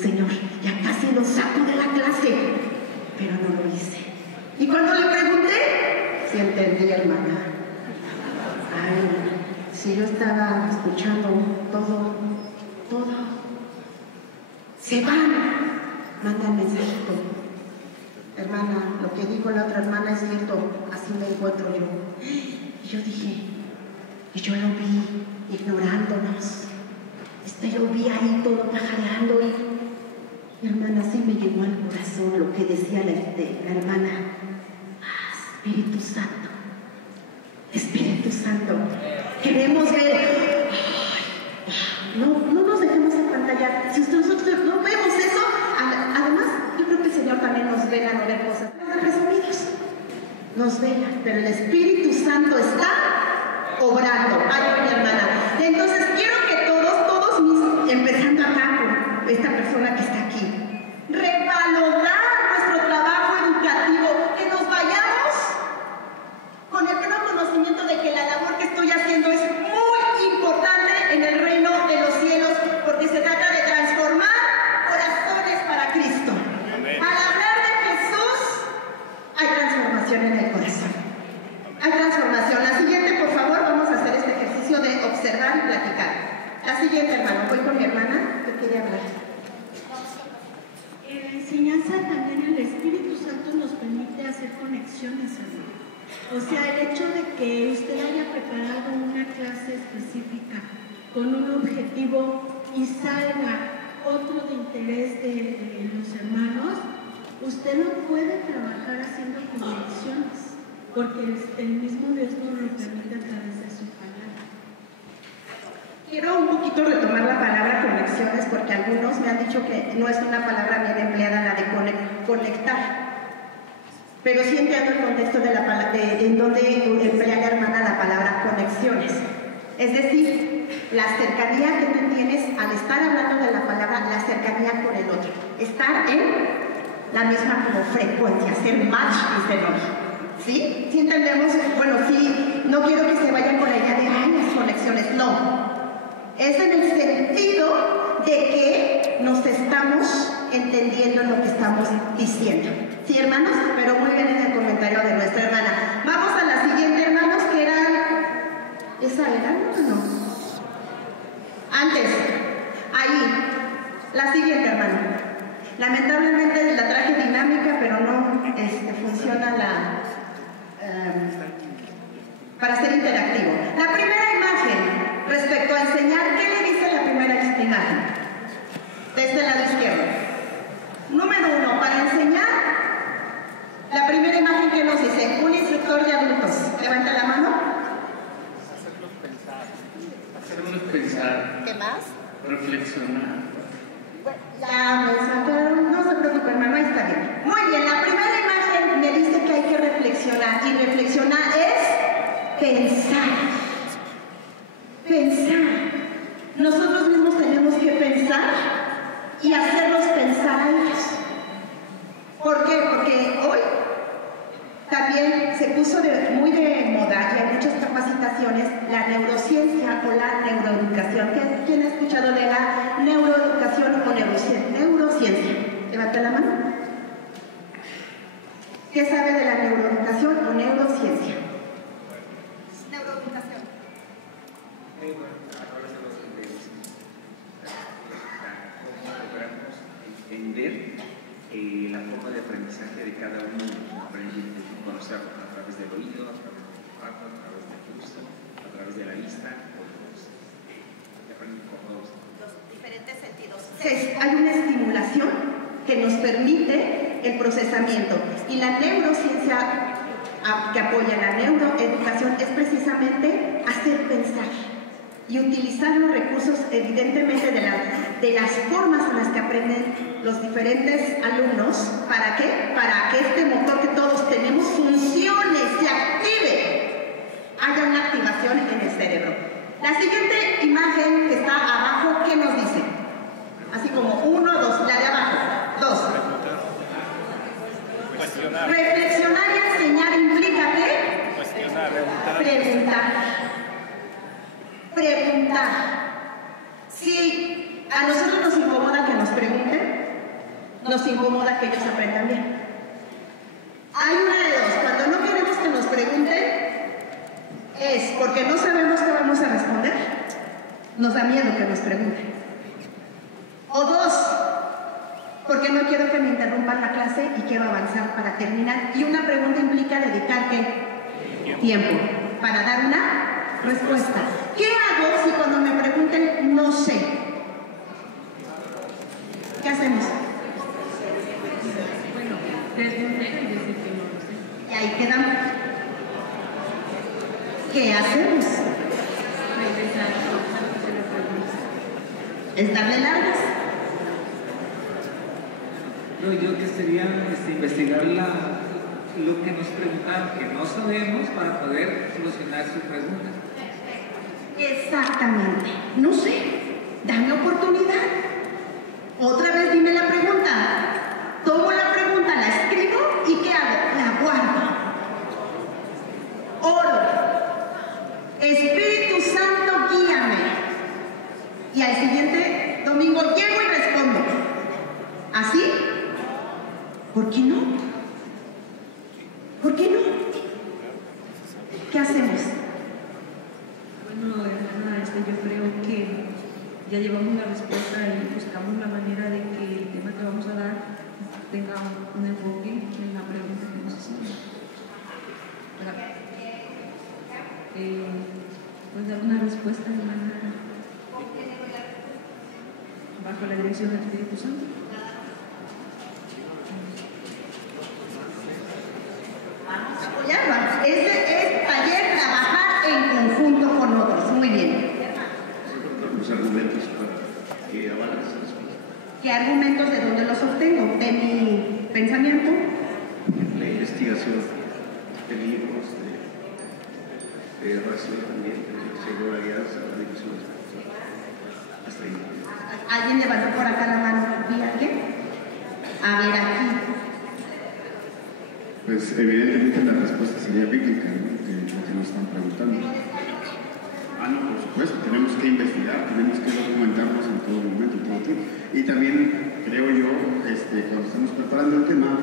Señor, ya casi lo saco de la clase, pero no lo hice. Y cuando le pregunté, sí entendí, hermana. Ay, si yo estaba escuchando todo, se van. Manda el mensajito. Hermana, lo que dijo la otra hermana es cierto, así me encuentro yo. Y yo dije, y yo lo vi ignorándonos. Lo vi ahí todo pajareando y hermana, sí me llegó al corazón lo que decía la hermana. Espíritu Santo, Espíritu Santo, queremos ver. No nos dejemos apantallar. Si nosotros no vemos eso, además, yo creo que el Señor también nos vela no ver cosas. Los resumidos nos vela, pero el Espíritu Santo está obrando. Ay, mi hermana. Entonces, quiero que todos empezando acá con esta persona que está aquí, revalorar nuestro trabajo educativo, que nos vayamos con el pleno conocimiento de que la labor que estoy haciendo es muy importante en el reino de los cielos, porque se trata de transformar corazones para Cristo. Al hablar de Jesús, hay transformación en el corazón. Hay transformación. La siguiente, por favor, vamos a hacer este ejercicio de observar y platicar. La siguiente, hermano, voy con mi hermana que quiere hablar. En la enseñanza también el Espíritu Santo nos permite hacer conexiones, hermano. O sea, el hecho de que usted haya preparado una clase específica con un objetivo y salga otro de interés de los hermanos, usted no puede trabajar haciendo conexiones, porque el mismo Dios nos lo permite a través de su palabra. Quiero un poquito retomar la palabra conexiones, porque algunos me han dicho que no es una palabra bien empleada la de conectar. Pero sí entiendo el contexto de la palabra, en donde emplea la hermana la palabra conexiones. Es decir, la cercanía que tú tienes al estar hablando de la palabra, la cercanía con el otro. Estar en la misma como frecuencia, hacer match, dicen hoy. ¿Sí? ¿Sí entendemos? Bueno, sí, no quiero que se vayan con la idea de, ay, las conexiones. No. Es en el sentido de que nos estamos entendiendo en lo que estamos diciendo. ¿Sí, hermanos? Pero muy bien en el comentario de nuestra hermana. Vamos a la siguiente, hermanos, que era... ¿Esa era? No. Antes. Ahí. La siguiente, hermano. Lamentablemente la traje dinámica, pero no funciona para ser interactivo. La primera imagen, respecto a enseñar, ¿qué le dice la primera imagen? Desde el lado izquierdo. Número 1, para enseñar, la primera imagen que nos dice, un instructor de adultos. Levanta la mano. Hacernos pensar. ¿Qué más? Reflexionar. No se preocupe, hermano, ahí está bien. Muy bien, la primera imagen me dice que hay que reflexionar, y reflexionar es pensar. Pensar. Nosotros mismos tenemos que pensar y hacerlos pensar a ellos. ¿Por qué? Porque hoy también se puso muy de moda y hay muchas capacitaciones la neurociencia o la neuroeducación. ¿Quién ha escuchado de la neuroeducación o neurociencia? Levanta la mano. ¿Qué sabe de la neuroeducación o neurociencia? Neuroeducación. Entender la forma de aprendizaje de cada uno, aprende conocer a través del oído, a través del olfato, a través del gusto, a través de la vista, aprenden por todos los diferentes sentidos. Hay una estimulación que nos permite el procesamiento y la neurociencia que apoya la neuroeducación es precisamente hacer pensar y utilizar los recursos evidentemente de las formas en las que aprenden los diferentes alumnos. ¿Para qué? Para que este motor que todos tenemos funcione, se active, haya una activación en el cerebro. La siguiente imagen que está abajo, ¿qué nos dice? Así como 1, 2, la de abajo, 2. Reflexionar y enseñar implica ¿qué? Preguntar. Si a nosotros nos incomoda que nos pregunten, nos incomoda que ellos aprendan bien. Hay una de dos. Cuando no queremos que nos pregunten, es porque no sabemos qué vamos a responder. Nos da miedo que nos pregunten. O dos, porque no quiero que me interrumpan la clase y quiero avanzar para terminar. Y una pregunta implica dedicar ¿qué? Tiempo para dar una respuesta. ¿Qué hago si cuando me pregunten no sé? ¿Qué hacemos? Bueno, responder y decir que no lo sé. Y ahí quedamos. ¿Qué hacemos? Regresar a la pregunta. Es darle largas. No, yo que sería investigar lo que nos preguntaron, que no sabemos, para poder solucionar su pregunta. Exactamente. No sé. Dame oportunidad. Otra vez dime la pregunta. Tomo la pregunta, la escribo y ¿qué hago? La guardo. Oro. Espíritu Santo, guíame. Y al siguiente domingo llego y respondo. ¿Así? ¿Por qué no? ¿Por qué no? ¿Qué hacemos? Bueno, hermana, yo creo que ya llevamos la respuesta y buscamos la manera de que el tema que vamos a dar tenga un enfoque en la pregunta que nos hicimos. Pues dar una respuesta, hermana, bajo la dirección del Espíritu Santo. Ese es taller trabajar en conjunto con otros. Muy bien. Los argumentos para que avalan esa respuesta. ¿Qué argumentos de dónde los obtengo? ¿De mi pensamiento? La investigación de libros, de ración también, de según la alianza, la dirección. Hasta ahí. ¿Alguien levantó por acá la mano? ¿Vía qué? A ver, aquí. Pues evidentemente la respuesta sería bíblica, ¿no? Lo que nos están preguntando. No, por supuesto, tenemos que investigar, tenemos que documentarnos en todo momento, en todo tiempo. Y también, creo yo, cuando estamos preparando el tema,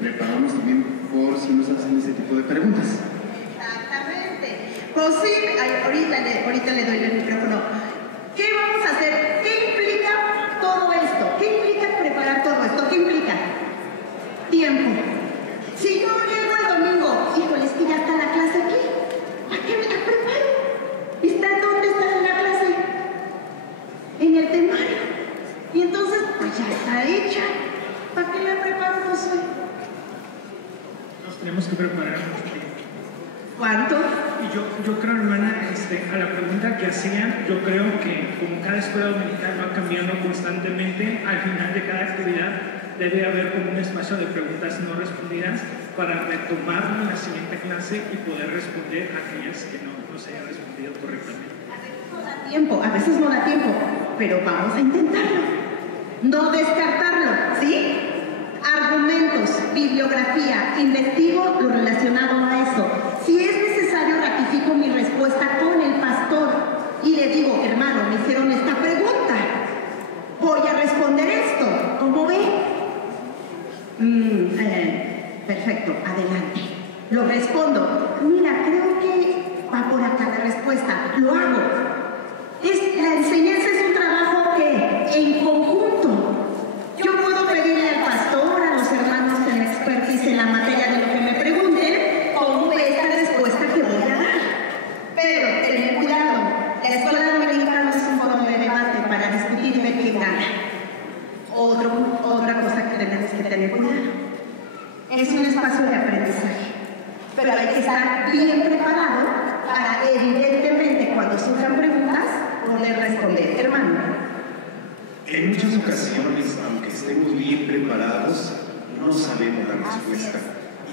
preparamos también por si nos hacen ese tipo de preguntas. Exactamente. Pues sí, ahorita le doy el micrófono. ¿Qué vamos a hacer? ¿Qué implica todo esto? ¿Qué implica preparar todo esto? ¿Qué implica? Tiempo. Si yo llego el domingo, híjole, es que ya está la clase aquí. ¿A qué me la preparo? ¿Dónde está en la clase? En el temario. Y entonces, pues ya está hecha. ¿Para qué la preparo, José? Nos tenemos que preparar mucho tiempo. ¿Cuánto? Y yo creo, hermana, a la pregunta que hacían, yo creo que como cada escuela dominical va cambiando constantemente, al final de cada actividad debe haber como un espacio de preguntas no respondidas para retomarlo en la siguiente clase y poder responder a aquellas que no se hayan respondido correctamente. A veces no da tiempo, pero vamos a intentarlo. No descartarlo, ¿sí? argumentos, bibliografía, investigo lo relacionado a eso. Si es necesario, ratifico mi respuesta con el pastor y le digo, hermano, me hicieron esta pregunta, voy a responder esto, ¿cómo ve? Perfecto, adelante. Lo respondo, mira, creo que va por acá la respuesta, lo hago. La enseñanza es un trabajo que en conjunto. Yo puedo pedirle al pastor, a los hermanos que me experticen en la materia de lo que me pregunten, cómo ve esta respuesta que voy a dar. Pero tener cuidado, la escuela dominical no es un foro de debate para discutir y ver quién gana. Otra cosa que tenemos que tener cuidado. Es un espacio de aprendizaje, pero hay que estar bien preparado para, evidentemente, cuando surjan preguntas, poder responder. Hermano. En muchas ocasiones, aunque estemos bien preparados, no sabemos la respuesta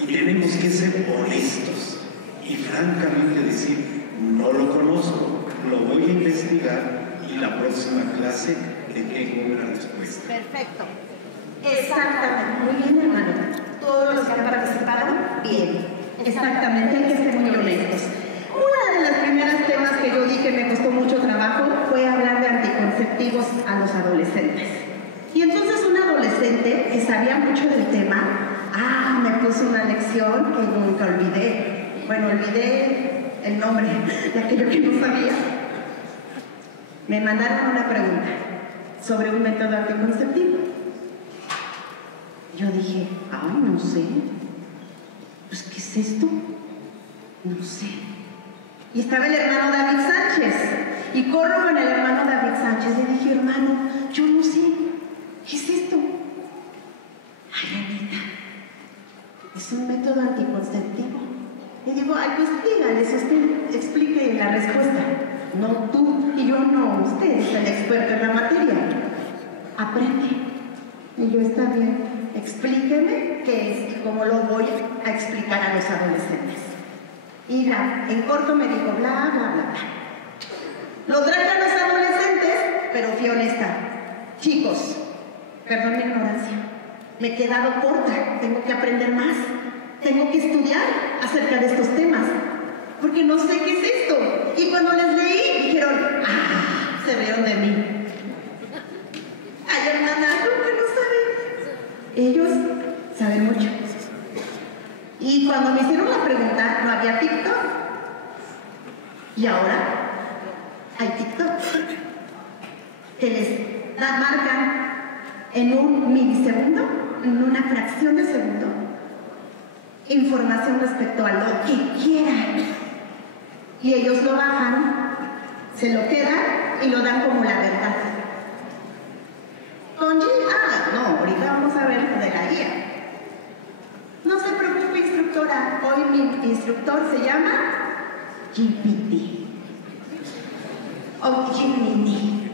y tenemos que ser honestos y francamente decir, no lo conozco, lo voy a investigar y la próxima clase le tengo una respuesta. Perfecto. Exactamente. Muy bien, hermano. Todos los que han participado, bien. Exactamente, hay que ser muy honestos. Una de las primeras temas que yo di que me costó mucho trabajo fue hablar de anticonceptivos a los adolescentes. Y entonces un adolescente que sabía mucho del tema, me puso una lección que nunca olvidé. Bueno, olvidé el nombre de aquello que no sabía. Me mandaron una pregunta sobre un método anticonceptivo. Yo dije, no sé. Pues, ¿qué es esto? No sé. Y estaba el hermano David Sánchez. Y corro con el hermano David Sánchez. Y dije, hermano, yo no sé. ¿Qué es esto? Anita, es un método anticonceptivo. Y digo, pues dígales, usted explique la respuesta. No tú y yo no, usted es el experto en la materia. Aprende. Y yo, está bien. Explíqueme qué es y cómo lo voy a explicar a los adolescentes. Y en corto me dijo, bla, bla, bla, bla. Lo traje a los adolescentes, pero fui honesta. Chicos, perdón mi ignorancia, me he quedado corta, tengo que aprender más, tengo que estudiar acerca de estos temas, porque no sé qué es esto. Y cuando les leí, dijeron, se rieron de mí. Ay, hermana, ¿cómo que no saben? Ellos saben mucho. Y cuando me hicieron la pregunta, no había TikTok. Y ahora hay TikTok que les marcan en un milisegundo, en una fracción de segundo, información respecto a lo que quieran. Y ellos lo bajan, se lo quedan y lo dan como la verdad. Con no, ahorita vamos a ver lo de la guía. No se preocupe, instructora, hoy mi instructor se llama GPT o Gemini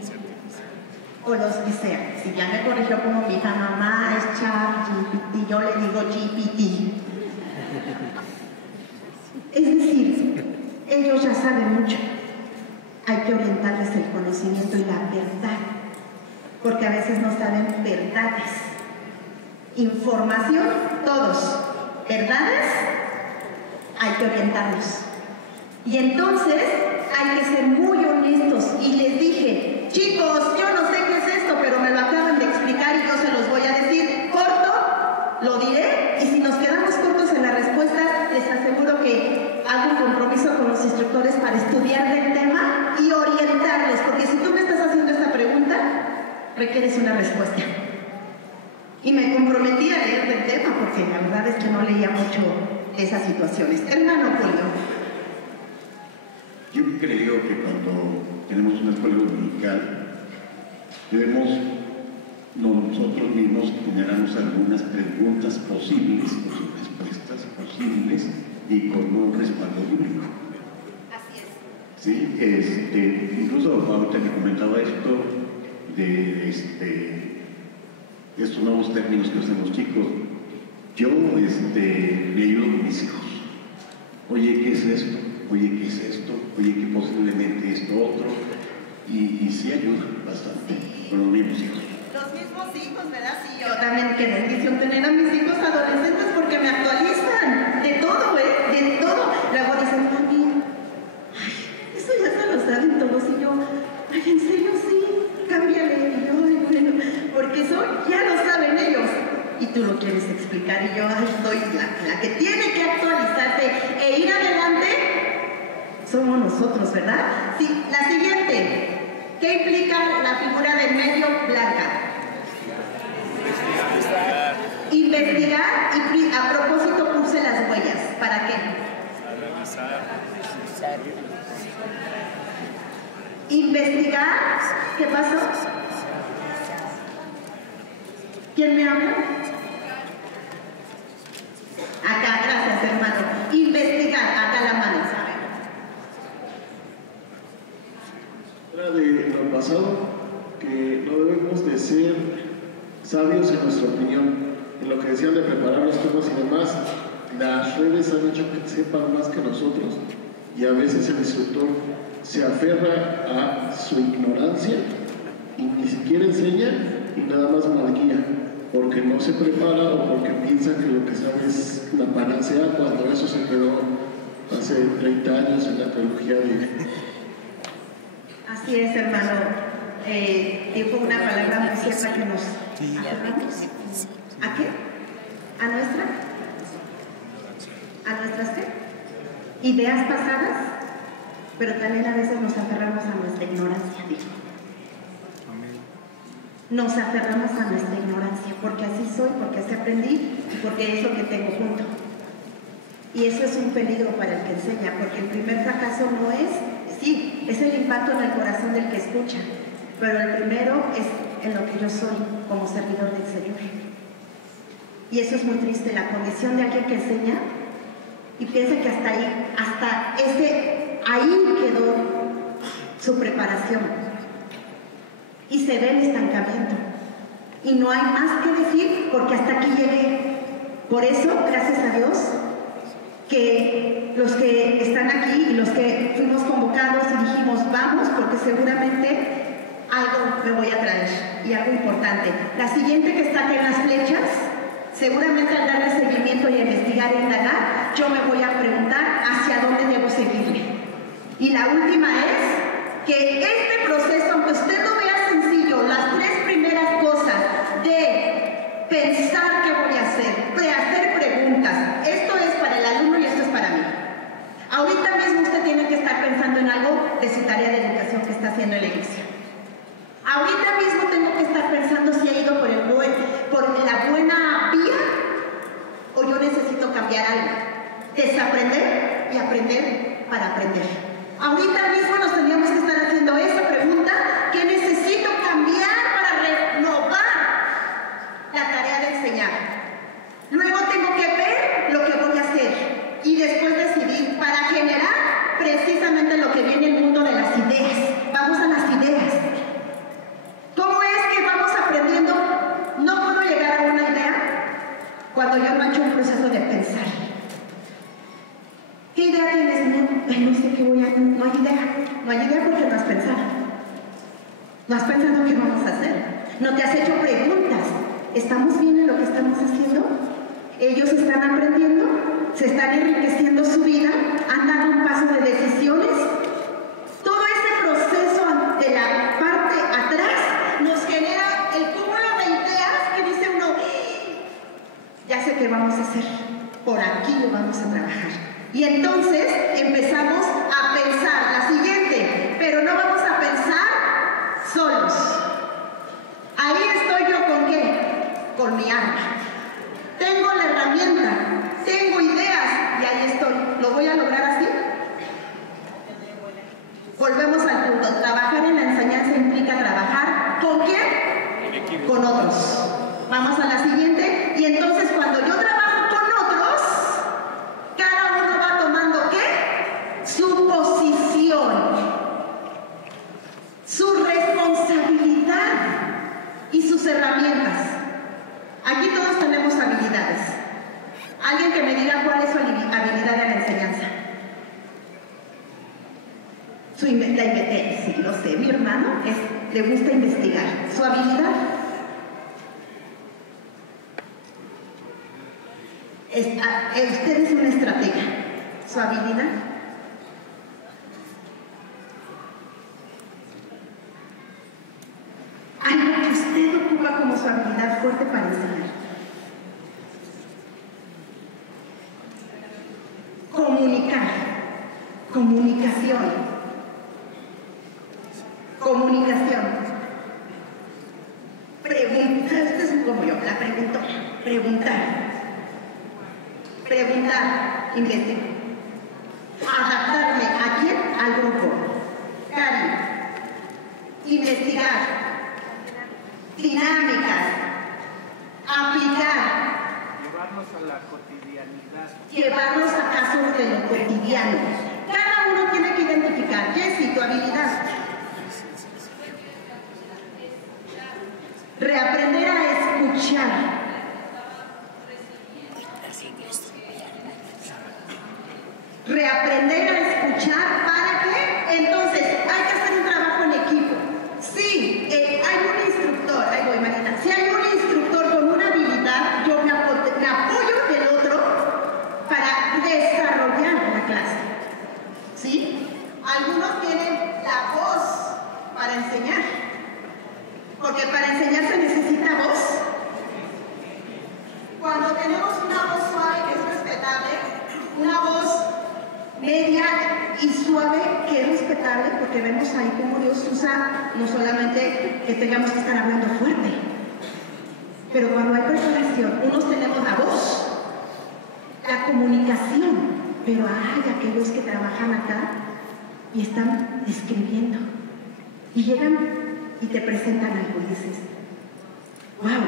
o los que sean. Si ya me corrigió como mi hija, mamá es ChatGPT, yo le digo GPT. Es decir, ellos ya saben mucho. Hay que orientarles el conocimiento y la verdad, porque a veces no saben verdades. Información, todos. Verdades, hay que orientarlos. Y entonces hay que ser muy honestos. Y les dije, chicos, yo no sé qué es esto, pero me lo acaban de explicar y yo se los voy a decir corto, lo diré, y si nos quedamos cortos en la respuesta, les aseguro que hago un compromiso con los instructores para estudiar del tema y orientarles, porque si tú me estás haciendo esta pregunta, requieres una respuesta. Y me comprometí a leer del tema, porque la verdad es que no leía mucho de esas situaciones. Hermano Julio. Yo creo que cuando tenemos una escuela dominical, debemos nosotros mismos generarnos algunas preguntas posibles, o sus respuestas posibles, y con un respaldo bíblico. Así es. Sí, incluso ahorita que comentaba esto de estos nuevos términos que usan los chicos, yo le ayudo con mis hijos. Oye, ¿qué es esto? Oye, ¿qué es esto? Oye, ¿qué posiblemente esto otro? Y sí ayuda bastante con los mismos hijos. Los mismos mis hijos, ¿verdad? Sí, yo también, qué bendición tener a mis hijos adolescentes porque me actualizan de todo, de todo. Luego dicen, mami, ay, eso ya se lo saben todos. Y yo, ay, ¿en serio? Sí, cámbiale. Y yo, ay, bueno, porque eso ya lo saben ellos. Y tú lo quieres explicar y yo, ay, soy la que tiene que actualizarse e ir adelante. Somos nosotros, ¿verdad? Sí, la siguiente. ¿Qué implica la figura del medio blanca? Investigar y a propósito puse las huellas. ¿Para qué? Investigar. ¿Qué pasó? ¿Quién me habla? Acá, gracias, hermano. Investigar, acá la mano. De lo pasado, que no debemos de ser sabios en nuestra opinión, en lo que decían de preparar los temas y demás. Las redes han hecho que sepan más que nosotros y a veces el instructor se aferra a su ignorancia y ni siquiera enseña y nada más mal guía, porque no se prepara o porque piensa que lo que sabe es la panacea, cuando eso se quedó hace 30 años en la teología de... Así es, hermano. Dijo una palabra muy cierta que nos aferramos. ¿A qué? ¿A nuestra? ¿A nuestras qué? Ideas pasadas, pero también a veces nos aferramos a nuestra ignorancia, dijo. Nos aferramos a nuestra ignorancia, porque así soy, porque así aprendí y porque es lo que tengo junto. Y eso es un peligro para el que enseña, porque el primer fracaso no es, sí, es el impacto en el corazón del que escucha, pero el primero es en lo que yo soy como servidor del Señor. Y eso es muy triste, la condición de alguien que enseña y piensa que hasta ahí quedó su preparación. Y se ve el estancamiento. Y no hay más que decir porque hasta aquí llegué. Por eso, gracias a Dios, que los que están aquí y los que fuimos convocados y dijimos vamos, porque seguramente algo me voy a traer y algo importante. La siguiente que está aquí en las flechas, seguramente al darle seguimiento y a investigar e indagar, yo me voy a preguntar hacia dónde debo seguirle. Y la última es que este proceso, aunque usted lo vea sencillo, las tres primeras cosas de pensar qué voy a hacer, hacer preguntas, esto es para el alumno y esto es para mí. Ahorita mismo usted tiene que estar pensando en algo de su tarea de educación que está haciendo en la iglesia. Ahorita mismo tengo que estar pensando si he ido por la buena vía o yo necesito cambiar algo. Desaprender y aprender para aprender. Ahorita mismo nos tendríamos que estar haciendo esa pregunta: ¿qué necesito cambiar para renovar la tarea de enseñar? Luego tengo que ver lo que voy a hacer y después decidir para generar precisamente lo que viene en el mundo de las ideas. Vamos a las ideas. ¿Cómo es que vamos aprendiendo? No puedo llegar a una idea cuando yo no he hecho un proceso de pensar. ¿Qué idea tienes? No sé qué voy a... No hay idea. No hay idea porque no has pensado. No has pensado qué vamos a hacer. No te has hecho preguntas. ¿Estamos bien en lo que estamos haciendo? Ellos están aprendiendo, se están enriqueciendo su vida, han dado un paso de decisiones. Todo ese proceso de la parte atrás nos genera el cúmulo de ideas que dice uno, ya sé qué vamos a hacer, por aquí lo vamos a trabajar. Y entonces empezamos a pensar la siguiente, pero no vamos a pensar solos. Ahí estoy yo con qué, con mi alma. Tengo la herramienta, tengo ideas y ahí estoy. ¿Lo voy a lograr así? Volvemos al punto. Trabajar en la enseñanza implica trabajar ¿con quién? Con otros. Vamos a la siguiente. Y entonces cuando yo trabajo con otros, cada uno va tomando ¿qué? Su posición, su responsabilidad y sus herramientas. Aquí todos tenemos habilidades. Alguien que me diga cuál es su habilidad de la enseñanza. Sí, lo sé, mi hermano le gusta investigar. ¿Su habilidad? Usted es una estratega. Su habilidad. Algo que usted ocupa como su habilidad fuerte para enseñar. Comunicar. Comunicación. Comunicación. Preguntar. Esto es como yo, la preguntona. Preguntar. Preguntar. Investigar. Adaptarme a quién, al grupo. Cari. Investigar. Dinámicas. Aplicar. Llevarnos a la cotidianidad. Llevarnos a casos de lo cotidiano. Cada uno tiene que identificar, Jessy, tu habilidad. Reaprender a escuchar. Reaprender a escuchar, ¿para qué? Entonces, hay que hacer un trabajo en equipo. Sí, hay un instructor, ahí voy, Marina. Si hay un instructor con una habilidad, yo me apoyo del otro para desarrollar la clase. ¿Sí? Algunos tienen la voz para enseñar, porque para enseñar se necesita voz. Cuando tenemos una voz suave que es respetable, una voz media y suave que es respetable, porque vemos ahí cómo Dios usa no solamente que tengamos que estar hablando fuerte, pero cuando hay preparación, unos tenemos la voz, la comunicación, pero hay aquellos que trabajan acá y están escribiendo y llegan y te presentan algo y dices, wow,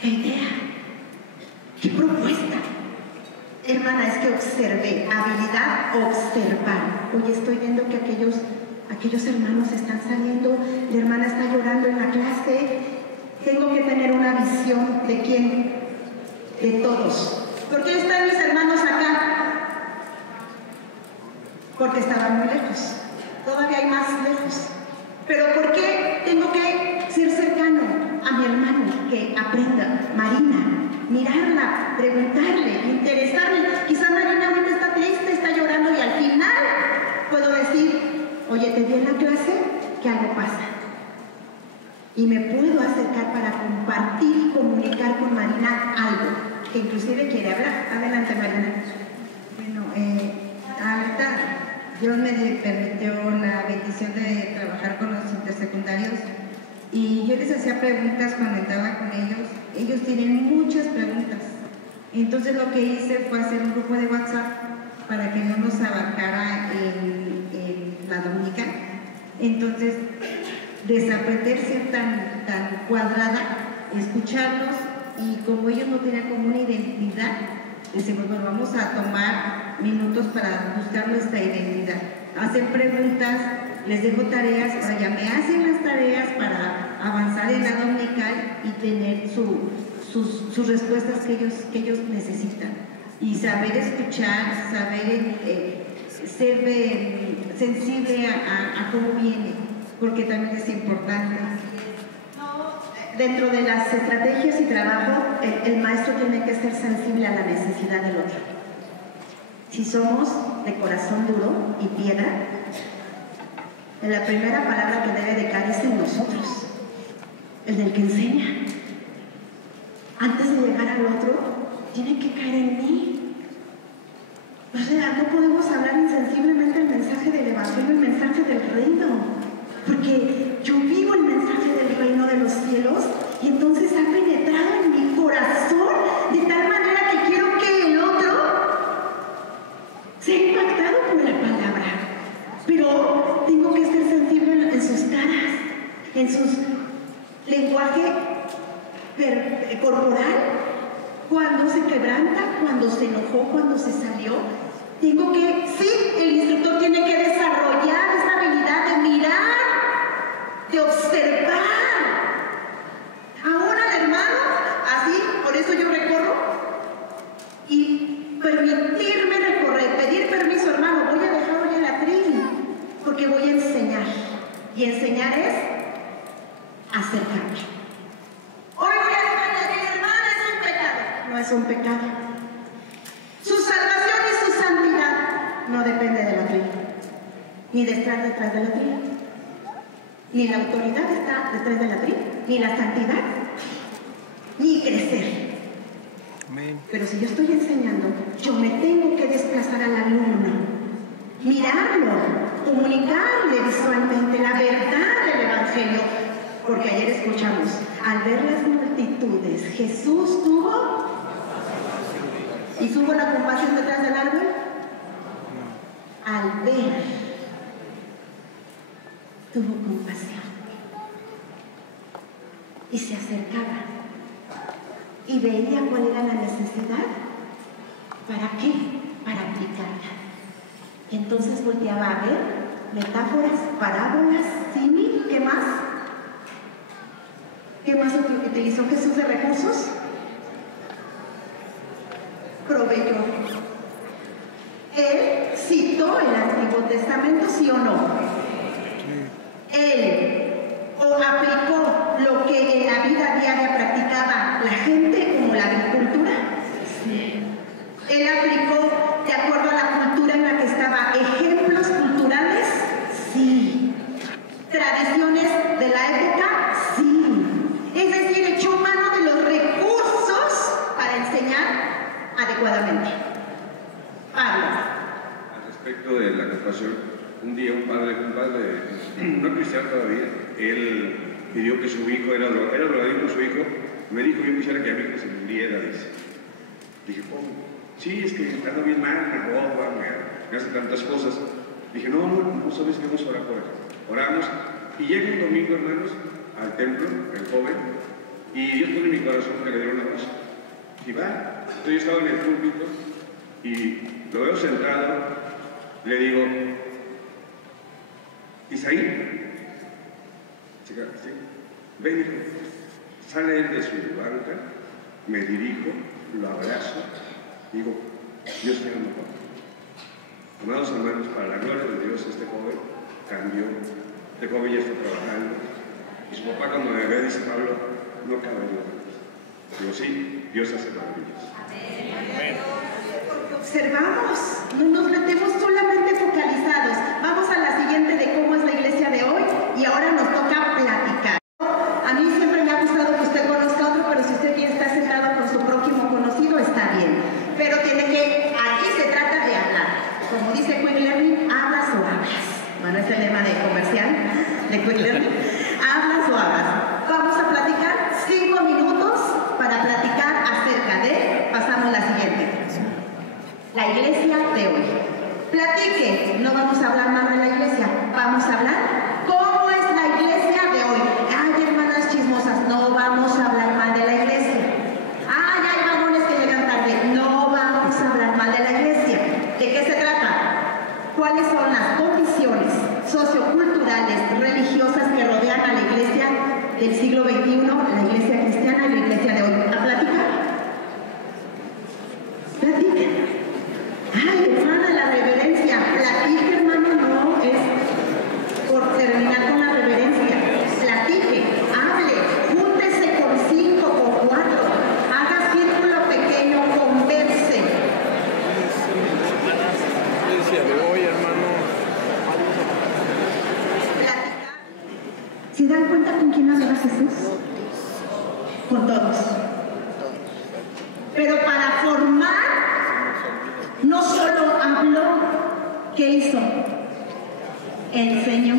qué idea, qué propuesta. Hermana, es que observé, habilidad, observar. Oye, estoy viendo que aquellos hermanos están saliendo, la hermana está llorando en la clase. Tengo que tener una visión de quién, de todos. ¿Por qué están mis hermanos acá? Porque estaban muy lejos. Todavía hay más lejos. Pero ¿por qué tengo que ser cercano a mi hermano que aprenda? Marina. Mirarla, preguntarle, interesarme. Quizá Marina ahorita está triste, está llorando y al final puedo decir, oye, te vi en la clase que algo pasa. Y me puedo acercar para compartir y comunicar con Marina algo, que inclusive quiere hablar. Adelante, Marina. Bueno, ahorita Dios me permitió la bendición de trabajar con los intersecundarios y yo les hacía preguntas cuando entraba con ellos. Ellos tienen muchas preguntas. Entonces lo que hice fue hacer un grupo de WhatsApp para que no nos abarcara en la dominical. Entonces, desaprender ser tan cuadrada, escucharlos, y como ellos no tenían como una identidad, decimos, bueno, vamos a tomar minutos para buscar nuestra identidad. Hacer preguntas, les dejo tareas, ahora ya me hacen las tareas para avanzar en la dominical y tener sus respuestas que ellos necesitan. Y saber escuchar, saber ser sensible a cómo viene, porque también es importante. Dentro de las estrategias y trabajo, el maestro tiene que ser sensible a la necesidad del otro. Si somos de corazón duro y piedra, la primera palabra que debe de caer es en nosotros, el del que enseña. Antes de llegar al otro, tiene que caer en mí. O sea, no podemos hablar insensiblemente el mensaje del Evangelio, el mensaje del reino, porque yo vivo el mensaje del reino de los cielos y entonces ha penetrado en mi corazón de tal manera que quiero que el otro sea impactado por la palabra. Pero tengo que ser sensible en sus caras, en su lenguaje corporal, cuando se quebranta, cuando se enojó, cuando se salió. Tengo que, sí, el instructor tiene que desarrollar esa habilidad de mirar, de observar. Aún al hermano, así, por eso yo recorro, y permitirme recorrer, pedir permiso, hermano, voy a dejar hoy el atril, porque voy a enseñar. Y enseñar es acercarme. Hoy voy a dejar que mi hermana es un pecado. No es un pecado. ni de estar detrás de la trina. Ni la autoridad está detrás de la trina, ni la santidad, ni crecer. Pero si yo estoy enseñando, yo me tengo que desplazar al alumno, mirarlo, comunicarle visualmente la verdad del Evangelio. Porque ayer escuchamos, al ver las multitudes, Jesús tuvo la compasión detrás del árbol. Al ver, tuvo compasión y se acercaba y veía cuál era la necesidad. ¿Para qué? Para aplicarla. Entonces volteaba a ver metáforas, parábolas, símil, ¿qué más? ¿Qué más utilizó Jesús de recursos? Proveyó. Él citó el Antiguo Testamento, ¿sí o no? Él o aplicó lo que en la vida diaria practicaba la gente, como la agricultura. Sí. Él aplicó de acuerdo a la cultura en la que estaba ejemplos culturales. Sí. Tradiciones de la época. Sí. Es decir, echó mano de los recursos para enseñar adecuadamente. Pablo. Al respecto de la compasión, un día un padre, no cristiano todavía, él pidió que su hijo, era drogadicto su hijo, me dijo, yo quisiera que a mi hijo se muriera, dice. Dije, ¿cómo? Sí, es que anda bien mal, me roba, me hace tantas cosas. Dije, no sabes que vamos a orar por él. Oramos, y llega un domingo, hermanos, al templo, el joven, y Dios pone en mi corazón que le diera una cosa. Y va, entonces yo estaba en el púlpito, y lo veo sentado, le digo, Isaí, chica, ¿sí? Ven, hijo. Sale él de su banca, me dirijo, lo abrazo, digo, Dios te ama, papá. Amados hermanos, para la gloria de Dios, este joven cambió, este joven ya está trabajando, y su papá cuando me ve dice, Pablo, no cabe en la. Digo, sí, Dios hace maravillas. Amén. Observamos, no nos metemos solamente focalizados. Vamos a la siguiente de cómo es la iglesia de hoy y ahora nos toca platicar. A mí siempre me ha gustado que usted conozca a otro, pero si usted quiere estar sentado con su prójimo conocido, está bien. Pero tiene que, aquí se trata de hablar. Como dice Quick Learning, hablas o hablas. Bueno, es el lema de comercial de Quick Learning. Hablas o hablas. Vamos a platicar 5 minutos para platicar acerca de, pasamos la siguiente. La iglesia de hoy. Platique, no vamos a hablar más de la iglesia, vamos a hablar cómo es la iglesia de hoy. Ay, hermanas chismosas, no vamos a hablar mal de la iglesia. Ay, hay vagones que llegan tarde, no vamos a hablar mal de la iglesia. ¿De qué se trata? ¿Cuáles son las condiciones socioculturales, religiosas que rodean a la iglesia del siglo XXI, la iglesia cristiana y la iglesia de hoy? ¿A platicar? Platiquen. Ay, hermana, la reverencia. Platique, hermano, no es por terminar con la reverencia. Platique, hable, júntese con 5, con 4, haga círculo pequeño, converse. La iglesia de hoy, hermano. Platicar. ¿Se dan cuenta con quién habla Jesús? Con todos. Pero para formar, no solo habló, ¿qué hizo? Enseñó.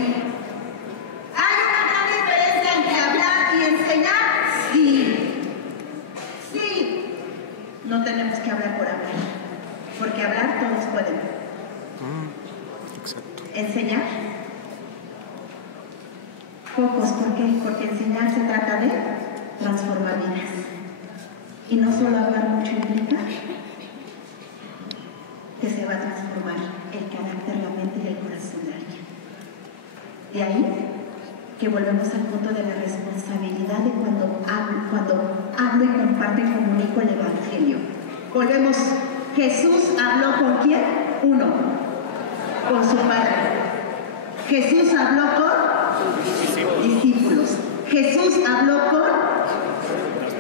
¿Hay una gran diferencia entre hablar y enseñar? Sí. Sí. No tenemos que hablar por hablar, porque hablar todos pueden. Exacto. Enseñar. Pocos, ¿por qué? Porque enseñar se trata de transformar vidas. Y no solo hablar mucho implica que se va a transformar el carácter, la mente y el corazón de alguien. De ahí que volvemos al punto de la responsabilidad de cuando hablo y comparto y comunico el Evangelio. Volvemos. Jesús habló con quién? Uno, con su Padre. Jesús habló con discípulos. Jesús habló con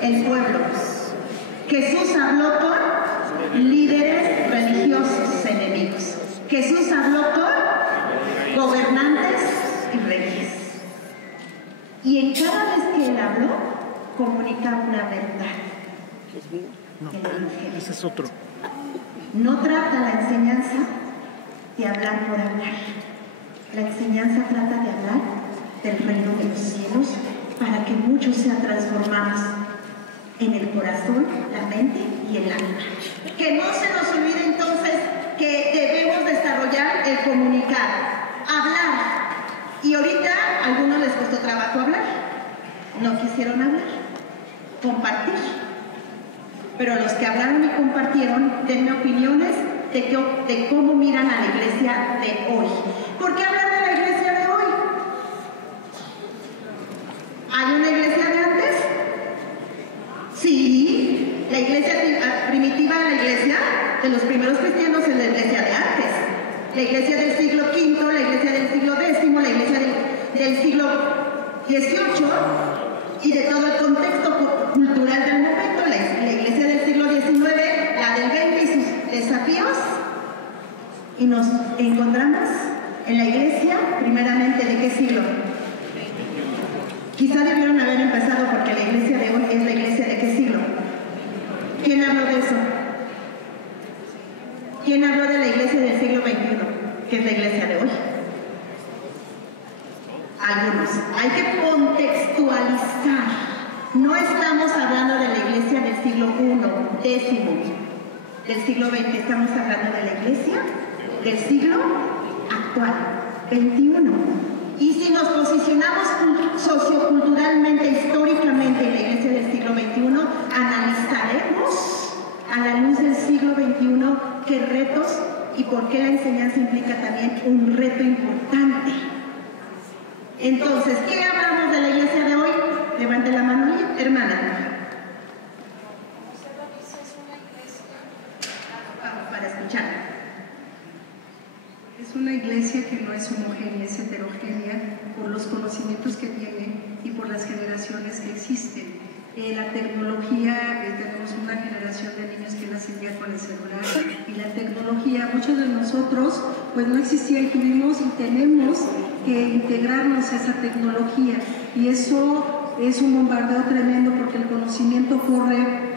el pueblo. Jesús habló con líderes religiosos enemigos. Jesús habló gobernantes y reyes. Y en cada vez que él habló, comunica una verdad. Ese es otro. No trata la enseñanza de hablar por hablar. La enseñanza trata de hablar del reino de los cielos para que muchos sean transformados en el corazón, la mente y el alma. Que no se nos olvide entonces que debemos desarrollar el comunicar, hablar. Y ahorita a algunos les costó trabajo hablar, no quisieron hablar, compartir. Pero los que hablaron y compartieron, denme opiniones de cómo miran a la iglesia de hoy. ¿Por qué hablar de la iglesia de hoy? ¿Hay una iglesia de antes? Sí, la iglesia primitiva de la iglesia de los primeros cristianos es la iglesia de antes. La iglesia del siglo V, la iglesia del siglo X, la iglesia del siglo XVIII y de todo el contexto cultural del momento, la iglesia del siglo XIX, la del XX y sus desafíos. Y nos encontramos en la iglesia, primeramente, ¿de qué siglo? Quizá debieron haber empezado porque la iglesia de hoy es la iglesia de qué siglo. ¿Quién habló de eso? ¿Quién habló de la iglesia del siglo XXI, que es la iglesia de hoy? Algunos. Hay que contextualizar. No estamos hablando de la iglesia del siglo I, X, del siglo XX. Estamos hablando de la iglesia del siglo actual, XXI. Y si nos posicionamos socioculturalmente, históricamente en la iglesia del siglo XXI, analizaremos a la luz del siglo XXI qué retos y por qué la enseñanza implica también un reto importante. Entonces, ¿qué hablamos de la iglesia de hoy? Levante la mano, hermana. Vamos, para escuchar. Es una iglesia que no es homogénea, es heterogénea por los conocimientos que tiene y por las generaciones que existen. La tecnología, tenemos una generación de niños que nacen ya con el celular y la tecnología, muchos de nosotros pues no existía y tuvimos y tenemos que integrarnos a esa tecnología y eso es un bombardeo tremendo porque el conocimiento corre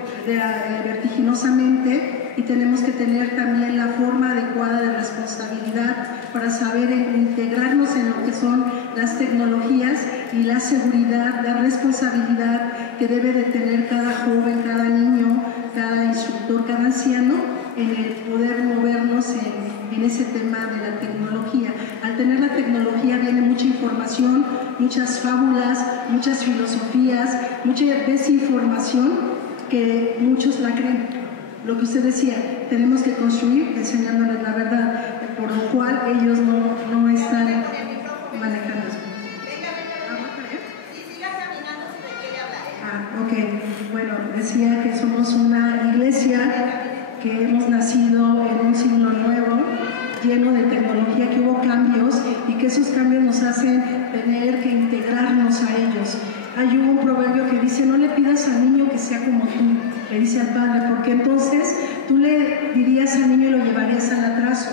vertiginosamente y tenemos que tener también la forma adecuada de responsabilidad para saber integrarnos en lo que son las tecnologías y la seguridad, la responsabilidad que debe de tener cada joven, cada niño, cada instructor, cada anciano en el poder movernos en ese tema de la tecnología. Al tener la tecnología viene mucha información, muchas fábulas, muchas filosofías, mucha desinformación que muchos la creen. Lo que usted decía, tenemos que construir enseñándoles la verdad, por lo cual ellos no están manejando eso. Ok, bueno, decía que somos una iglesia que hemos nacido en un siglo nuevo, lleno de tecnología, que hubo cambios y que esos cambios nos hacen tener que integrarnos a ellos. Hay un proverbio que dice, no le pidas al niño que sea como tú, le dice al padre, porque entonces tú le dirías al niño y lo llevarías al atraso.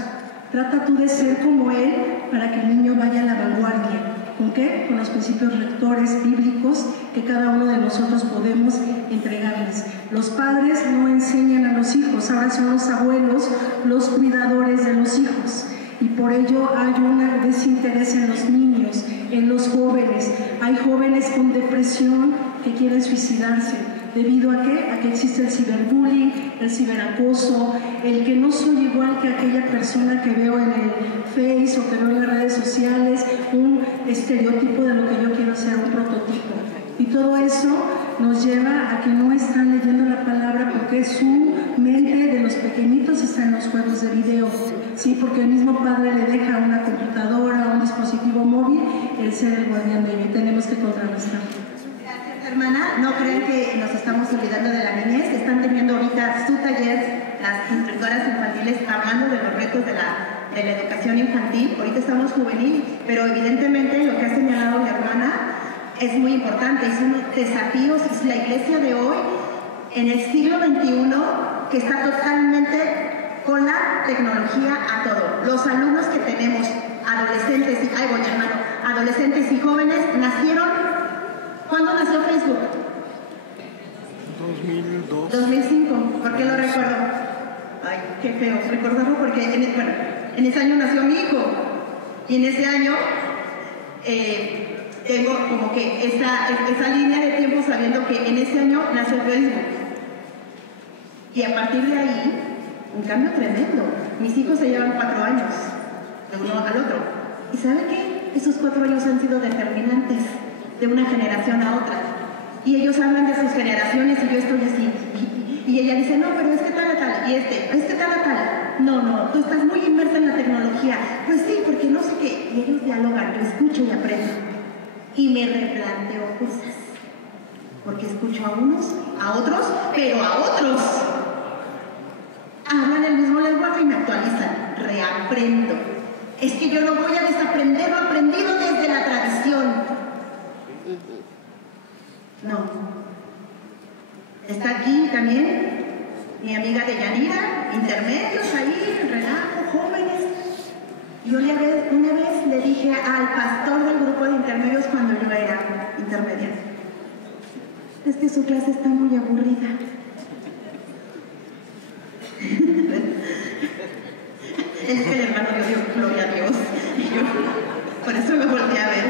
Trata tú de ser como él para que el niño vaya a la vanguardia. ¿Con qué? Con los principios rectores bíblicos que cada uno de nosotros podemos entregarles. Los padres no enseñan a los hijos, ahora son los abuelos los cuidadores de los hijos. Y por ello hay un desinterés en los niños, en los jóvenes. Hay jóvenes con depresión que quieren suicidarse. ¿Debido a qué? A que existe el ciberbullying, el ciberacoso, el que no soy igual que aquella persona que veo en el Face o que veo en las redes sociales, un estereotipo de lo que yo quiero ser, un prototipo. Y todo eso nos lleva a que no están leyendo la palabra porque su mente de los pequeñitos está en los juegos de video, ¿sí? Porque el mismo padre le deja una computadora, un dispositivo móvil, el ser el guardián de ello y tenemos que contrarrestar. Hermana, no crean que nos estamos olvidando de la niñez. Están teniendo ahorita su taller, las instructoras infantiles, hablando de los retos de la educación infantil. Ahorita estamos juvenil, pero evidentemente lo que ha señalado mi hermana es muy importante. Es unos desafíos, es la iglesia de hoy, en el siglo XXI, que está totalmente con la tecnología a todo. Los alumnos que tenemos adolescentes y jóvenes nacieron. ¿Cuándo nació Facebook? 2002. 2005. ¿Por qué lo recuerdo? Ay, qué feo recordarlo porque en ese año nació mi hijo. Y en ese año tengo como que esa línea de tiempo sabiendo que en ese año nació Facebook. Y a partir de ahí, un cambio tremendo. Mis hijos se llevan 4 años, de uno al otro. ¿Y saben qué? Esos 4 años han sido determinantes de una generación a otra. Y ellos hablan de sus generaciones y yo estoy así. Y ella dice, no, pero es que tal. Y es que tal. No, tú estás muy inmersa en la tecnología. Pues sí, porque no sé qué. Y ellos dialogan, yo escucho y aprendo. Y me replanteo cosas. Porque escucho a unos, a otros, pero a otros. Hablan el mismo lenguaje y me actualizan. Reaprendo. Es que yo no voy a desaprender lo aprendido desde la tradición. No. Está aquí también mi amiga de Yanira, intermedios ahí, relajo, jóvenes. Yo una vez le dije al pastor del grupo de intermedios cuando yo era intermedia, es que su clase está muy aburrida. Es que el hermano yo digo, gloria a Dios. Y yo, por eso me volteé a ver.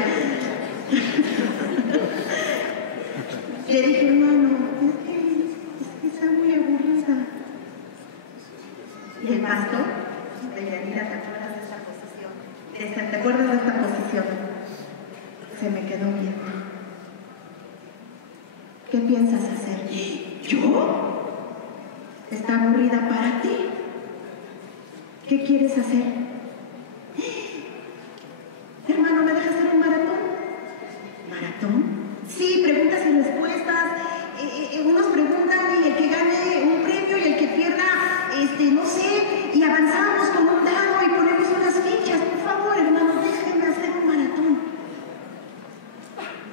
Le dije, hermano, es que está muy aburrida. Y el pastor, de Yanira, ¿te acuerdas de esta posición? ¿Te acuerdas de esta posición? Se me quedó viendo. ¿Qué piensas hacer? ¿Yo? ¿Está aburrida para ti? ¿Qué quieres hacer? Hermano, ¿me dejas hacer un maratón? ¿Maratón? Sí, preguntas y respuestas. Unos preguntan y el que gane un premio y el que pierda, no sé, y avanzamos con un dado y ponemos unas fichas. Por favor, hermano, déjenme hacer un maratón.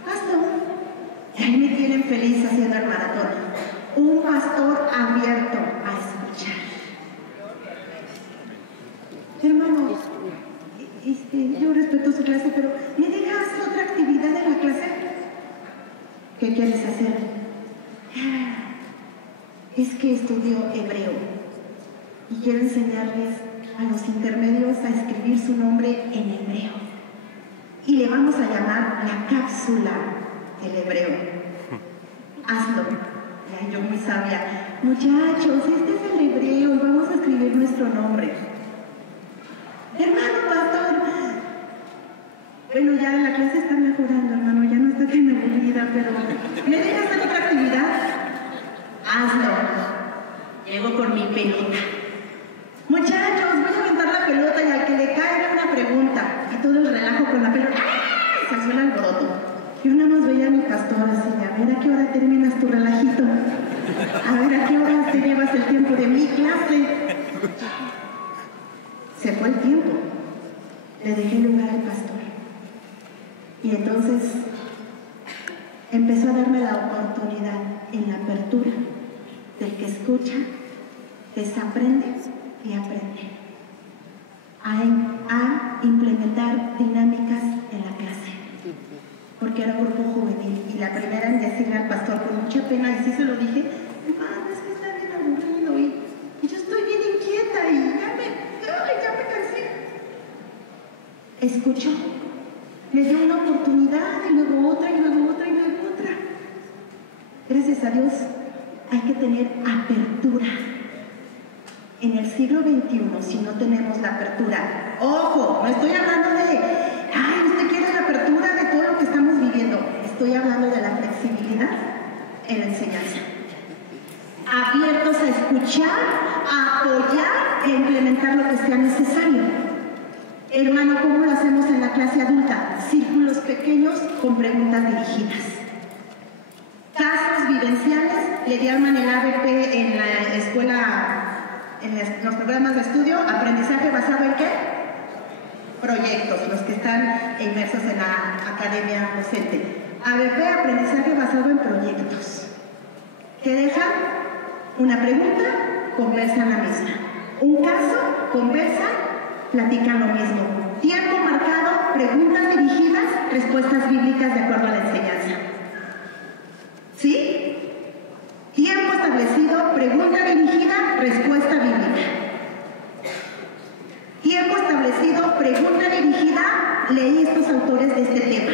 Hazlo. Y ahí me tienen feliz haciendo el maratón. Un pastor abierto a escuchar. Hermano, yo respeto su clase, pero ¿me dejas otra actividad en la clase? ¿Qué quieres hacer? Es que estudio hebreo y quiero enseñarles a los intermedios a escribir su nombre en hebreo. Y le vamos a llamar la cápsula del hebreo. Hazlo. Ya, yo muy sabia. Muchachos, este es el hebreo y vamos a escribir nuestro nombre. Hermano pastor. Bueno, ya la clase está mejorando, hermano, ya no está tan aburrida, pero ¿me dejas hacer otra actividad? Hazlo. Llego con mi pelota. Muchachos, voy a aventar la pelota y al que le caiga una pregunta. Y todo el relajo con la pelota. ¡Ah! Se hace un alboroto. Yo nada más veía a mi pastor así, a ver a qué hora terminas tu relajito. A ver a qué hora te llevas el tiempo de mi clase. Se fue el tiempo. Le dejé lugar al pastor. Y entonces empezó a darme la oportunidad en la apertura del que escucha, desaprende y aprende. A implementar dinámicas en la clase. Porque era un grupo juvenil. Y la primera en decirle al pastor con mucha pena, y sí se lo dije, hermano, es que está bien aburrido y yo estoy bien inquieta y ya me cansé. Escuchó. Le dio una oportunidad y luego otra y luego otra y luego otra. Gracias a Dios hay que tener apertura. En el siglo XXI, si no tenemos la apertura, ojo, no estoy hablando de, ay, usted quiere la apertura de todo lo que estamos viviendo. Estoy hablando de la flexibilidad en la enseñanza. Abiertos a escuchar, a apoyar e implementar lo que sea necesario. Hermano, ¿cómo lo hacemos en la clase adulta? Círculos pequeños con preguntas dirigidas. Casos vivenciales, le llaman el ABP en la escuela, en los programas de estudio, aprendizaje basado en ¿qué? Proyectos, los que están inmersos en la academia docente. ABP, aprendizaje basado en proyectos. ¿Qué dejan? Una pregunta, conversan la misma. Un caso, conversan, platican lo mismo. Tiempo marcado, preguntas dirigidas, respuestas bíblicas de acuerdo a la enseñanza. ¿Sí? Tiempo establecido, pregunta dirigida, respuesta bíblica. Tiempo establecido, pregunta dirigida, leí estos autores de este tema.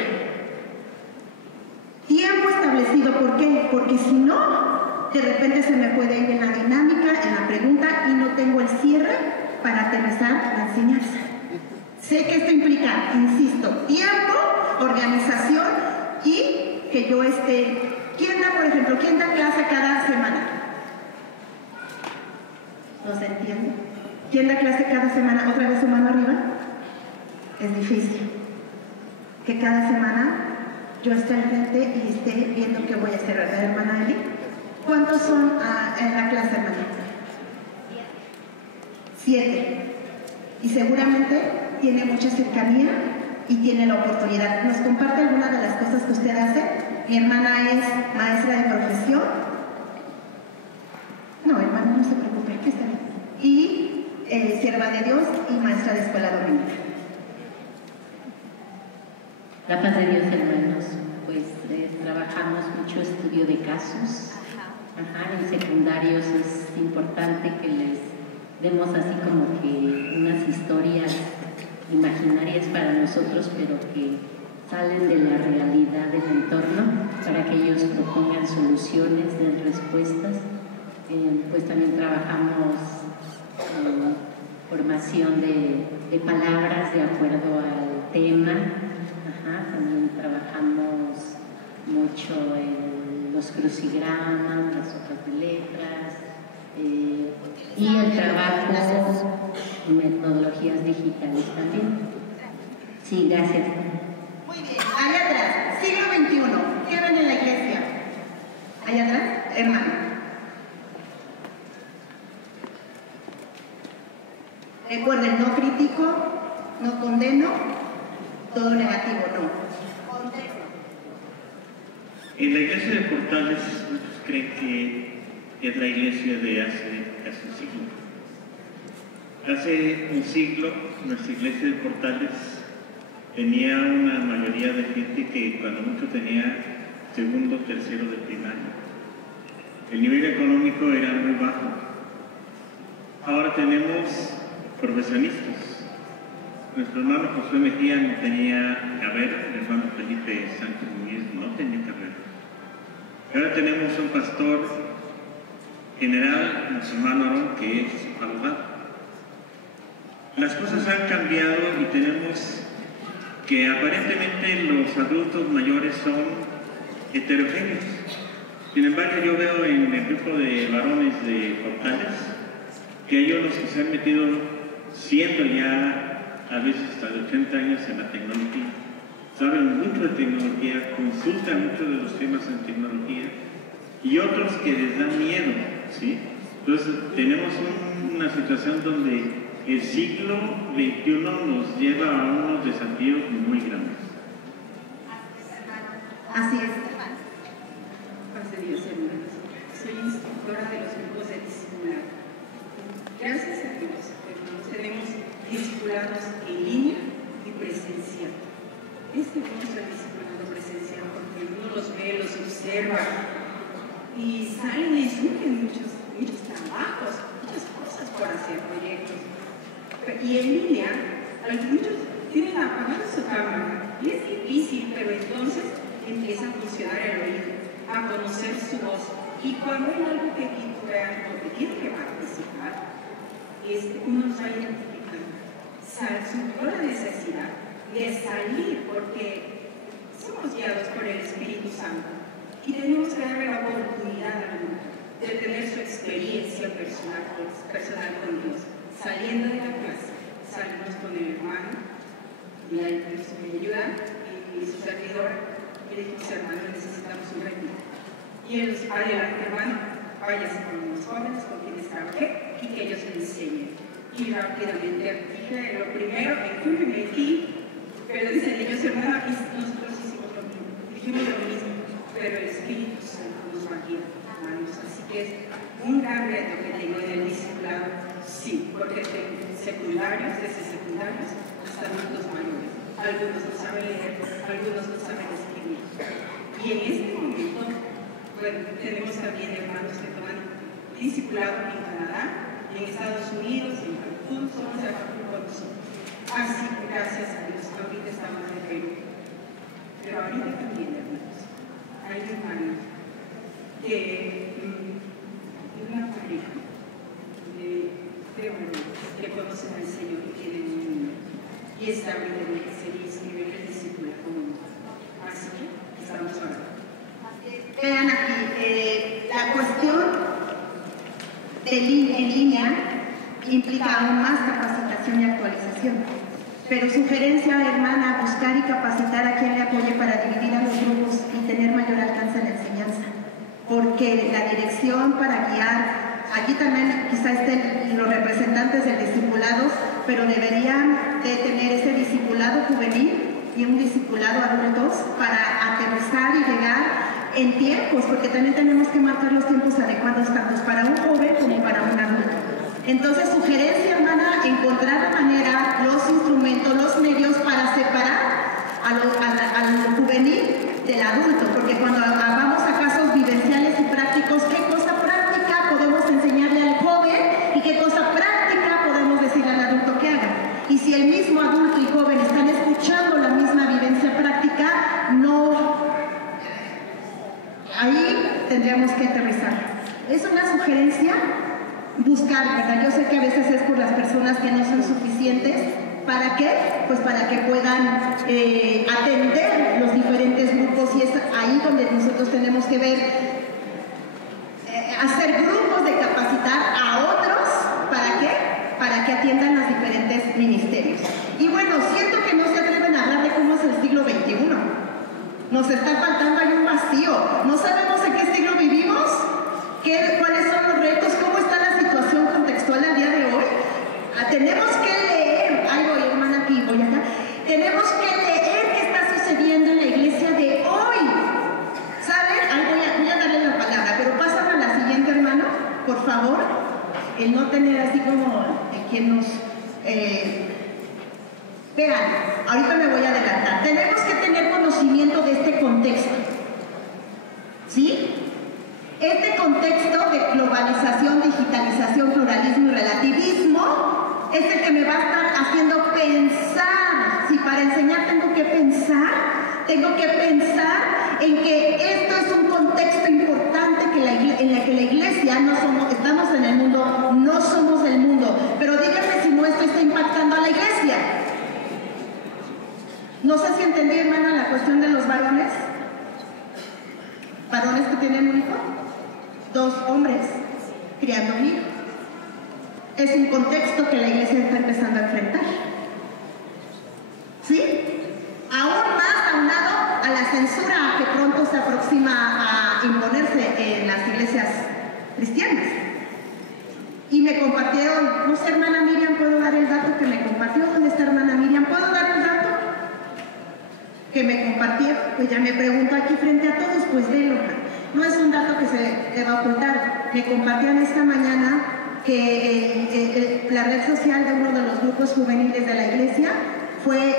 Tiempo establecido, ¿por qué? Porque si no, de repente se me puede ir en la dinámica, en la pregunta y no tengo el cierre para aterrizar la enseñanza. Sé que esto implica, insisto, tiempo, organización y que yo esté... ¿Quién da, por ejemplo, quién da clase cada semana? ¿No se entiende? ¿Quién da clase cada semana? ¿Otra vez su mano arriba? Es difícil. Que cada semana yo esté al frente y esté viendo qué voy a hacer, ¿verdad, hermana Eli? ¿Cuántos son en la clase, hermana? 7. Y seguramente tiene mucha cercanía y tiene la oportunidad. ¿Nos comparte alguna de las cosas que usted hace? Mi hermana es maestra de profesión. No, hermana, no se preocupe, que está bien. Y sierva de Dios y maestra de escuela dominical. La paz de Dios, hermanos. Pues trabajamos mucho estudio de casos. En secundarios es importante que les demos así como que unas historias imaginarias para nosotros, pero que salen de la realidad del entorno, para que ellos propongan soluciones, den respuestas. Pues también trabajamos formación de palabras de acuerdo al tema. También trabajamos mucho en los crucigramas, las hojas de letras, y el trabajo en metodologías digitales también. Sí, gracias. Muy bien, allá atrás, siglo XXI, ¿qué ven en la iglesia? Allá atrás, hermano. Recuerden, no critico, no condeno, todo negativo, no. En la iglesia de Portales, muchos creen que es la iglesia de hace casi un siglo. Hace un siglo, nuestra iglesia de Portales tenía una mayoría de gente que cuando mucho tenía segundo, tercero de primaria. El nivel económico era muy bajo. Ahora tenemos profesionistas. Nuestro hermano José Mejía no tenía carrera, el hermano Felipe Sánchez Muñiz no tenía carrera. Ahora tenemos un pastor general, nuestro hermano Aarón, que es abogado. Las cosas han cambiado y tenemos que aparentemente los adultos mayores son heterogéneos. Sin embargo, yo veo en el grupo de varones de Portales que hay unos que se han metido siendo ya a veces hasta de 80 años en la tecnología. Saben mucho de tecnología, consultan mucho de los temas en tecnología y otros que les dan miedo, ¿sí? Entonces tenemos una situación donde el siglo XXI nos lleva a unos desafíos muy grandes. Así es. Paz de Dios, hermanos. Soy instructora de los grupos de discipulado. Gracias a Dios, hermanos, tenemos discipulados en línea y presencial. Es hermoso el discipulado presencial porque uno los ve, los observa y salen y surgen muchos trabajos, muchas cosas por hacer, proyectos. Y en línea, muchos tienen apagada su cámara y es difícil, pero entonces empieza a funcionar el oído, a conocer su voz. Y cuando hay algo que titula o que tiene que participar, uno nos va identificando. Surgió la necesidad de salir porque somos guiados por el Espíritu Santo y tenemos que darle la oportunidad a uno de tener su experiencia personal con Dios. Saliendo de la clase, salimos con el hermano, y ahí me ayuda, y su servidor, y le dijimos, hermano, necesitamos un retiro. Y él nos adelante, hermano, váyase con los jóvenes con quienes trabajé y que ellos me enseñen. Y rápidamente dije, lo primero, en que me metí, pero dicen ellos, hermano, aquí nosotros hicimos lo mismo, dijimos lo mismo, pero el Espíritu Santo nos va a guiar, hermanos. Así que es un gran reto que tengo en el discipulado. Sí, porque secundarios, desde secundarios hasta adultos mayores. Algunos no saben leer, algunos no saben escribir. Y en este momento, bueno, tenemos también hermanos que toman discipulado en Canadá, en Estados Unidos, en Cancún, somos de Cancún con nosotros. Así que gracias a Dios, ahorita estamos en Perú. Pero ahorita también, hermanos, hay hermanos que una pareja de hombres que conocen al Señor y tienen un niño y están en el que se inscribe en el discípulo común. Así que estamos orando. Vean aquí, la cuestión en línea implica aún más capacitación y actualización. Pero sugerencia, hermana, buscar y capacitar a quien le apoye para dividir a los grupos y tener mayor alcance en la enseñanza. Porque la dirección para guiar, aquí también quizá estén los representantes del discipulado, pero deberían de tener ese discipulado juvenil y un discipulado adultos para aterrizar y llegar en tiempos, porque también tenemos que marcar los tiempos adecuados tanto para un joven como para un adulto. Entonces, sugerencia, hermana, encontrar la manera, los instrumentos, los medios para separar al juvenil del adulto, porque cuando vamos a casos vivenciales y prácticos, ¿qué cosa práctica podemos enseñarle al joven y qué cosa práctica podemos decirle al adulto que haga? Y si el mismo adulto y joven están escuchando la misma vivencia práctica, ahí tendríamos que aterrizar. Es una sugerencia buscar, ¿verdad? Yo sé que a veces es por las personas que no son suficientes. ¿Para qué? Pues para que puedan atender los diferentes grupos, y es ahí donde nosotros tenemos que ver, hacer grupos de capacitar a otros. ¿Para qué? Para que atiendan los diferentes ministerios. Y bueno, siento que no se atreven a hablar de cómo es el siglo XXI. Nos está faltando, hay un vacío. No sabemos en qué siglo vivimos, cuáles son los retos, cómo está la situación contextual al día de hoy. Tenemos que leer, ahí voy, hermana, aquí voy acá. Tenemos que leer qué está sucediendo en la iglesia de hoy. ¿Saben? Ahí voy a darle la palabra, pero pásame a la siguiente, hermano, por favor. El no tener así como quien nos... Vean, ahorita me voy a adelantar. Tenemos que tener conocimiento de este contexto. ¿Sí? Este contexto de globalización, digitalización, pluralismo y relativismo es el que me va a estar haciendo pensar. Si para enseñar tengo que pensar en que esto es un contexto importante en la que la iglesia estamos en el mundo, no somos del mundo. Pero díganme si no esto está impactando a la iglesia. No sé si entendí, hermana, la cuestión de los varones. Varones que tienen un hijo, 2 hombres criando un hijo. Es un contexto que la iglesia está empezando a enfrentar. ¿Sí? Aún más aunado a la censura que pronto se aproxima a imponerse en las iglesias cristianas. Y me compartieron, no sé, hermana Miriam, ¿puedo dar el dato que me compartió? ¿Dónde está hermana Miriam? ¿Puedo dar el dato que me compartió? Pues ya me preguntó aquí frente a todos, pues délo. No es un dato que se le va a ocultar. Me compartían esta mañana que la red social de uno de los grupos juveniles de la iglesia fue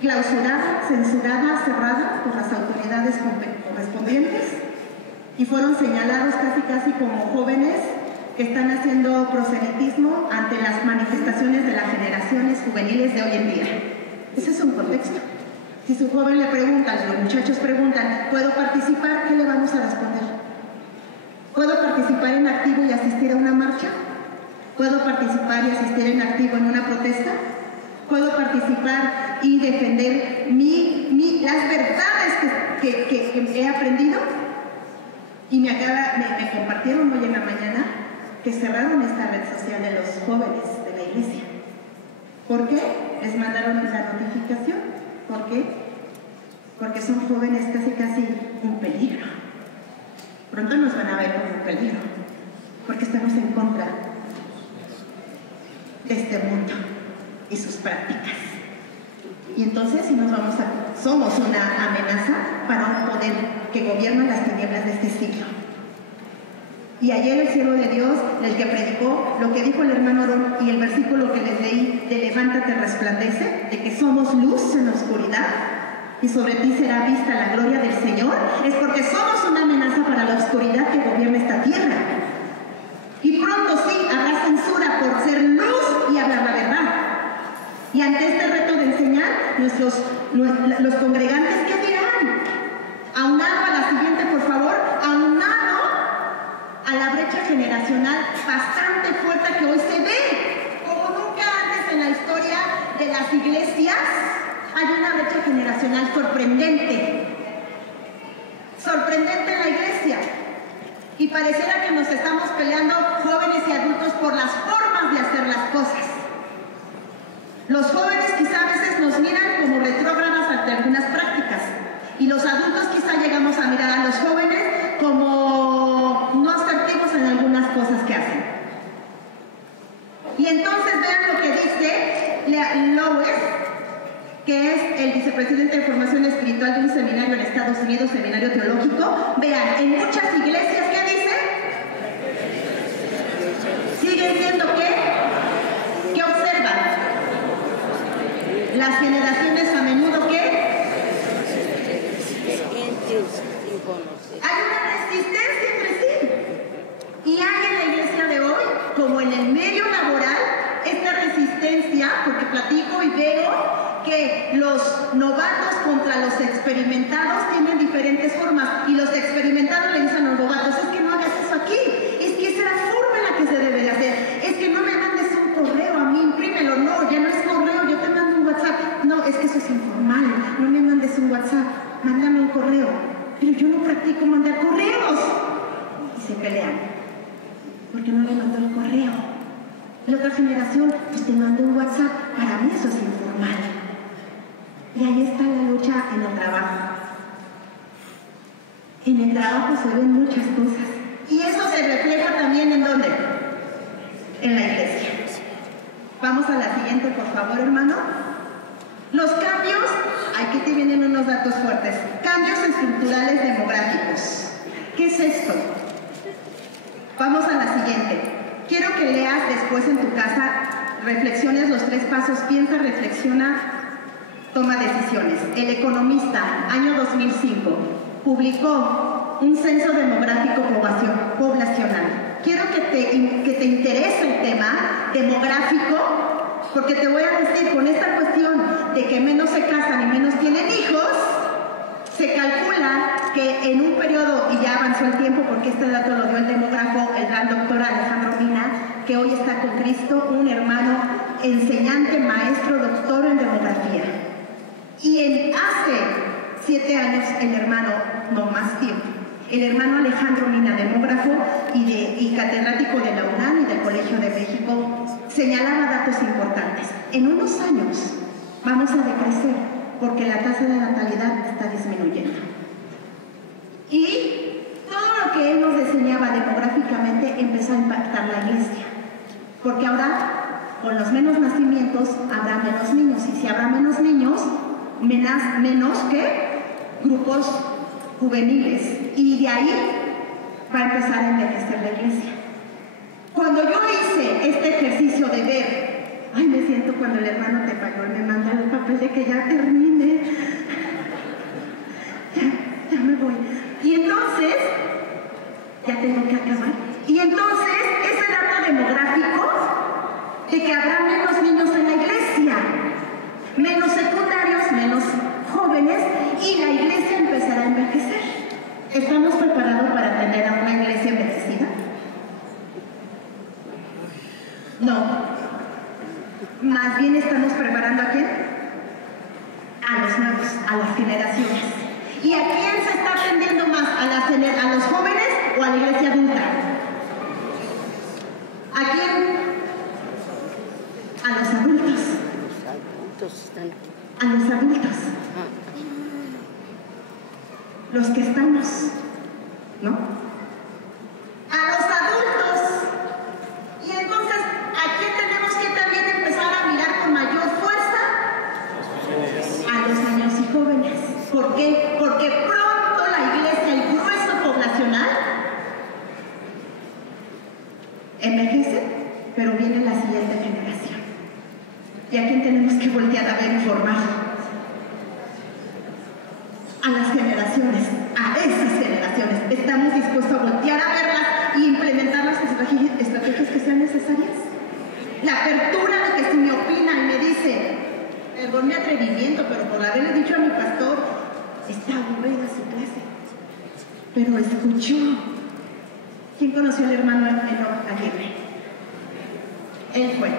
clausurada, censurada, cerrada por las autoridades correspondientes, y fueron señalados casi como jóvenes que están haciendo proselitismo ante las manifestaciones de las generaciones juveniles de hoy en día. Ese es un contexto. Si su joven le pregunta, los muchachos preguntan, ¿puedo participar? ¿Qué le vamos a responder? ¿Puedo participar en activo y asistir a una marcha? ¿Puedo participar y asistir en activo en una protesta? ¿Puedo participar y defender las verdades que he aprendido? Y me compartieron hoy en la mañana que cerraron esta red social de los jóvenes de la iglesia. ¿Por qué? Les mandaron la notificación. ¿Por qué? Porque son jóvenes casi un peligro. Pronto nos van a ver como un peligro, porque estamos en contra de este mundo y sus prácticas. Y entonces somos una amenaza para un poder que gobierna las tinieblas de este siglo. Y ayer el siervo de Dios, el que predicó, lo que dijo el hermano Aarón y el versículo que les leí de levántate, resplandece, de que somos luz en la oscuridad y sobre ti será vista la gloria del Señor, es porque somos una amenaza para la oscuridad que gobierna esta tierra. Y pronto sí habrá censura por ser luz y hablar la verdad. Y ante este reto de enseñar, los congregantes, ¿qué dirán? Aunado a la siguiente, por favor, aunado a la brecha generacional bastante fuerte que hoy se ve, como nunca antes en la historia de las iglesias, hay una brecha generacional sorprendente. Sorprendente en la iglesia. Y pareciera que nos estamos peleando jóvenes y adultos por las formas de hacer las cosas. Los jóvenes quizá a veces nos miran como retrógradas ante algunas prácticas y los adultos quizá llegamos a mirar a los jóvenes como no asertivos en algunas cosas que hacen. Y entonces vean lo que dice Lois, que es el vicepresidente de formación espiritual de un seminario en Estados Unidos, seminario teológico. Vean, en muchas iglesias, ¿qué dice? ¿Siguen siendo qué? ¿Qué observan? Las generaciones a menudo, ¿qué? Hay una resistencia entre sí. Y hay en la iglesia de hoy, como en el medio laboral, esta resistencia, porque platico y veo que los novatos contra los experimentados tienen diferentes formas. Y los experimentados le dicen a los novatos, es que no hagas eso aquí, es que esa es la forma en la que se debe de hacer. Es que no me mandes un correo a mí, imprímelo, no, ya no es correo, yo te mando un WhatsApp. No, es que eso es informal, no me mandes un WhatsApp, mándame un correo. Pero yo no practico mandar correos. Y se pelean, porque no le mandó el correo. La otra generación, pues te mando un WhatsApp, para mí eso es informal. Y ahí está la lucha en el trabajo. En el trabajo se ven muchas cosas. Y eso se refleja también ¿en dónde? En la iglesia. Vamos a la siguiente, por favor, hermano. Los cambios, aquí te vienen unos datos fuertes. Cambios estructurales demográficos. ¿Qué es esto? Vamos a la siguiente. Quiero que leas después en tu casa, reflexiones los 3 pasos, piensa, reflexiona, toma decisiones. El Economista, año 2005, publicó un censo demográfico poblacional. Quiero que te interese el tema demográfico, porque te voy a decir, con esta cuestión de que menos se casan y menos tienen hijos, se calcula que en un periodo, y ya avanzó el tiempo porque este dato lo dio el demógrafo, el gran doctor Alejandro Mina, que hoy está con Cristo, un hermano enseñante, maestro, doctor en demografía. Y hace 7 años el hermano, no más tiempo, el hermano Alejandro Mina, demógrafo y catedrático de la UNAM y del Colegio de México, señalaba datos importantes. En unos años vamos a decrecer porque la tasa de natalidad está disminuyendo. Y todo lo que él nos enseñaba demográficamente empezó a impactar la iglesia. Porque ahora, con los menos nacimientos, habrá menos niños. Y si habrá menos niños, menos que grupos juveniles. Y de ahí va a empezar a envejecer la iglesia. Cuando yo hice este ejercicio de ver, ay, me siento cuando el hermano te pagó y me manda el papel de que ya termine. Ya me voy. Y entonces, ya tengo que acabar. Y entonces, ese dato demográfico de que habrá menos niños en la iglesia, menos secundarios, menos jóvenes, y la iglesia empezará a envejecer. ¿Estamos preparados para tener a una iglesia envejecida? No. Más bien estamos preparando ¿a quién? A los nuevos, a las generaciones. ¿Y a quién se está atendiendo más? ¿A los jóvenes o a la iglesia adulta? ¿A quién? A los adultos. A los adultos. Los que estamos, ¿no? A los adultos. Y entonces, ¿a quién tenemos que también empezar a mirar con mayor fuerza? A los niños y jóvenes. ¿Por qué? Porque pronto la iglesia, el grueso poblacional, envejece, pero viene la siguiente generación. ¿Y a quién tenemos que voltear a ver y formar? A las generaciones, a esas generaciones. ¿Estamos dispuestos a voltear a verlas y implementar las estrategias que sean necesarias? La apertura de que si me opina y me dice, perdón mi atrevimiento, pero por haberle dicho a mi pastor, está aburrida su clase, pero escuchó. ¿Quién conoció al hermano Enoch Aguirre? Él fue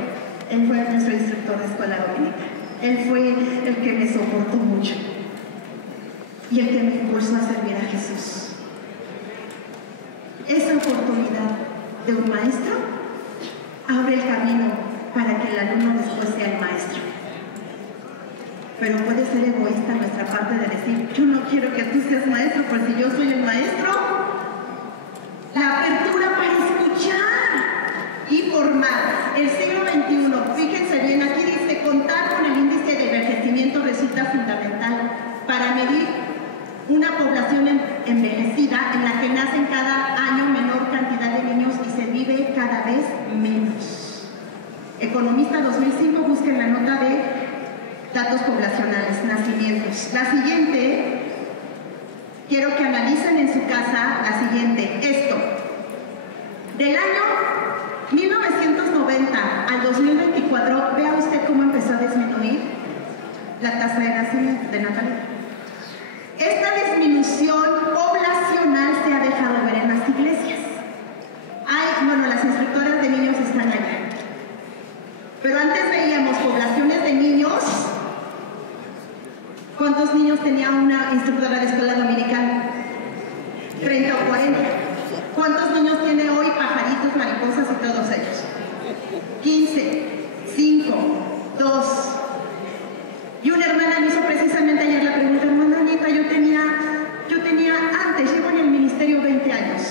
nuestro instructor de escuela dominical. Él fue el que me soportó mucho y el que me impulsó a servir a Jesús. Esa oportunidad de un maestro abre el camino para que el alumno después sea el maestro. Pero puede ser egoísta nuestra parte de decir, yo no quiero que tú seas maestro, pues si yo soy el maestro. La apertura para escuchar y formar. El siglo XXI, fíjense bien, aquí dice, contar con el índice de envejecimiento resulta fundamental para medir una población envejecida en la que nacen cada año menor cantidad de niños y se vive cada vez menos. Economista 2005, busquen la nota de datos poblacionales, nacimientos. La siguiente, quiero que analicen en su casa la siguiente, esto. Del año 1990 al 2024, vea usted cómo empezó a disminuir la tasa de nacimiento, de natalidad. Esta disminución poblacional se ha dejado ver en las iglesias. Las instructoras de niños están allá. Pero antes veíamos poblaciones de niños. ¿Cuántos niños tenía una instructora de escuela dominical? 30 o 40. ¿Cuántos niños tiene hoy pajaritos, mariposas y todos ellos? 15, 5, 2. Y una hermana me hizo precisamente ayer la pregunta, hermana Anita, yo tenía antes, llevo en el ministerio 20 años,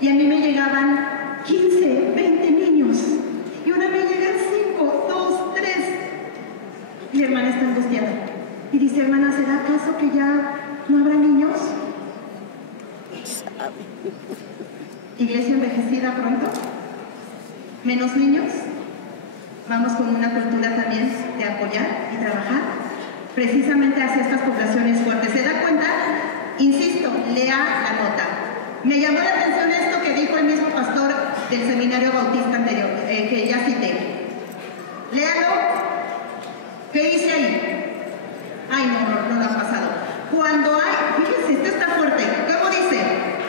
y a mí me llegaban 15, 20 niños, y ahora me llegan 5, 2, 3. Mi hermana está angustiada. Y dice, hermana, ¿será acaso que ya no habrá niños? ¿Iglesia envejecida pronto? ¿Menos niños? Vamos con una cultura también de apoyar y trabajar precisamente hacia estas poblaciones fuertes. ¿Se da cuenta? Insisto, lea la nota. Me llamó la atención esto que dijo el mismo pastor del seminario bautista anterior, que ya cité. Léalo. ¿Qué dice ahí? Ay, no lo ha pasado. Cuando hay, fíjense, esto está fuerte. ¿Cómo dice?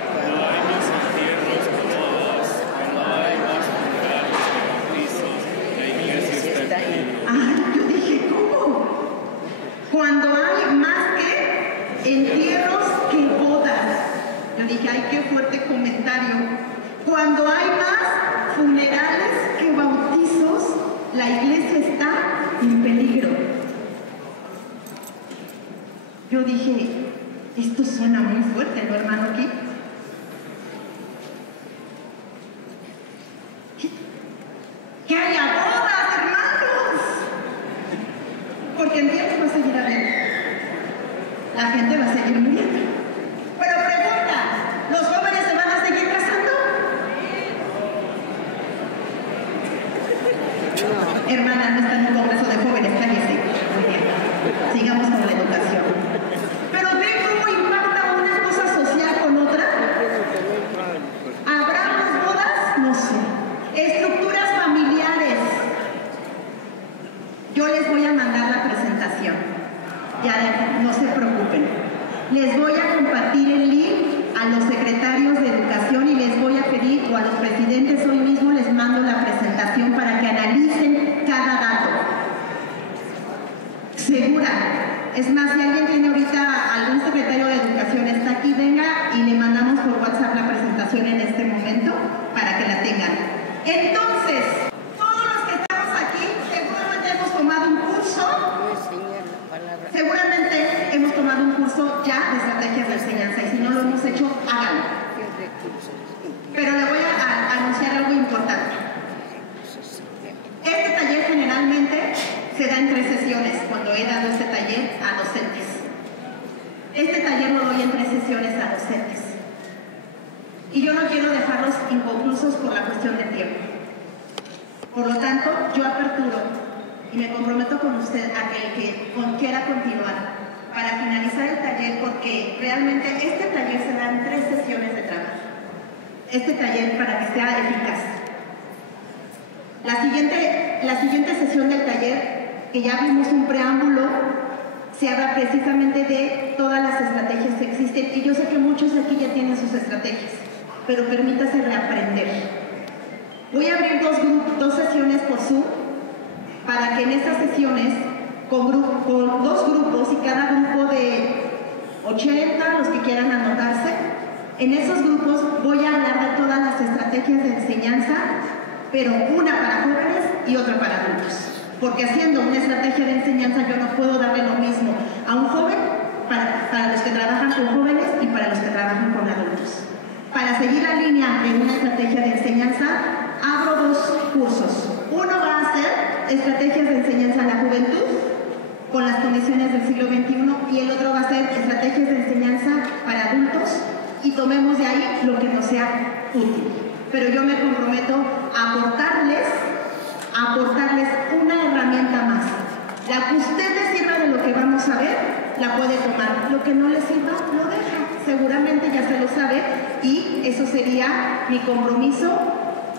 Cuando hay más entierros cómodos, cuando hay más funerales bautizos, la iglesia está aquí. Ay, yo dije, ¿cómo? Cuando hay más que entierros que bodas. Yo dije, ay, qué fuerte comentario. Cuando hay más funerales que bautizos, la iglesia está en peligro. Yo dije, esto suena muy fuerte, ¿no, hermano? Que haya bodas, hermanos. Porque el tiempo va a seguir habiendo. La gente va a seguir muriendo. Pero pregunta, ¿los jóvenes se van a seguir casando? Hermana, no está en un congreso de jóvenes, cállese. Muy bien. Sigamos con la educación. Pero ve cómo impacta una cosa social con otra. ¿Habrá más bodas? No sé. Estructuras familiares. Yo les voy a mandar la presentación. Ya no se preocupen. Les voy a compartir el link a los secretarios de educación y les voy a pedir, o a los presidentes hoy mismo les mando la presentación para que analicen cada dato. Segura. Es más, si alguien tiene ahorita algún secretario de educación está aquí, venga y le mandamos por WhatsApp la presentación en este momento para que la tengan. Entonces, todos los que estamos aquí seguramente hemos tomado un curso. Seguramente hemos tomado un curso ya de estrategias de enseñanza y si no lo hemos hecho, háganlo. Pero le voy a anunciar algo importante. Este taller generalmente se da en 3 sesiones cuando he dado este taller a docentes. Este taller lo doy en 3 sesiones a docentes. Y yo no quiero dejarlos inconclusos por la cuestión de tiempo. Por lo tanto, yo aperturo y me comprometo con usted a que el que quiera continuar para finalizar el taller, porque realmente este taller se da en 3 sesiones de trabajo. Este taller para que sea eficaz. La siguiente sesión del taller, que ya vimos un preámbulo, se habla precisamente de todas las estrategias que existen, y yo sé que muchos aquí ya tienen sus estrategias, pero permítase reaprender. Voy a abrir dos sesiones por Zoom para que en estas sesiones, con 2 grupos y cada grupo de 80, los que quieran anotarse, en esos grupos voy a hablar de todas las estrategias de enseñanza, pero una para jóvenes y otra para adultos. Porque haciendo una estrategia de enseñanza yo no puedo darle lo mismo a un joven, para los que trabajan con jóvenes y para los que trabajan con adultos. Para seguir la línea de una estrategia de enseñanza, abro 2 cursos. Uno va a ser estrategias de enseñanza a la juventud con las condiciones del siglo XXI, y el otro va a ser estrategias de enseñanza para adultos, y tomemos de ahí lo que nos sea útil. Pero yo me comprometo a aportarles una herramienta más. La que usted le sirva de lo que vamos a ver, la puede tomar. Lo que no le sirva, lo deja. Seguramente ya se lo sabe, y eso sería mi compromiso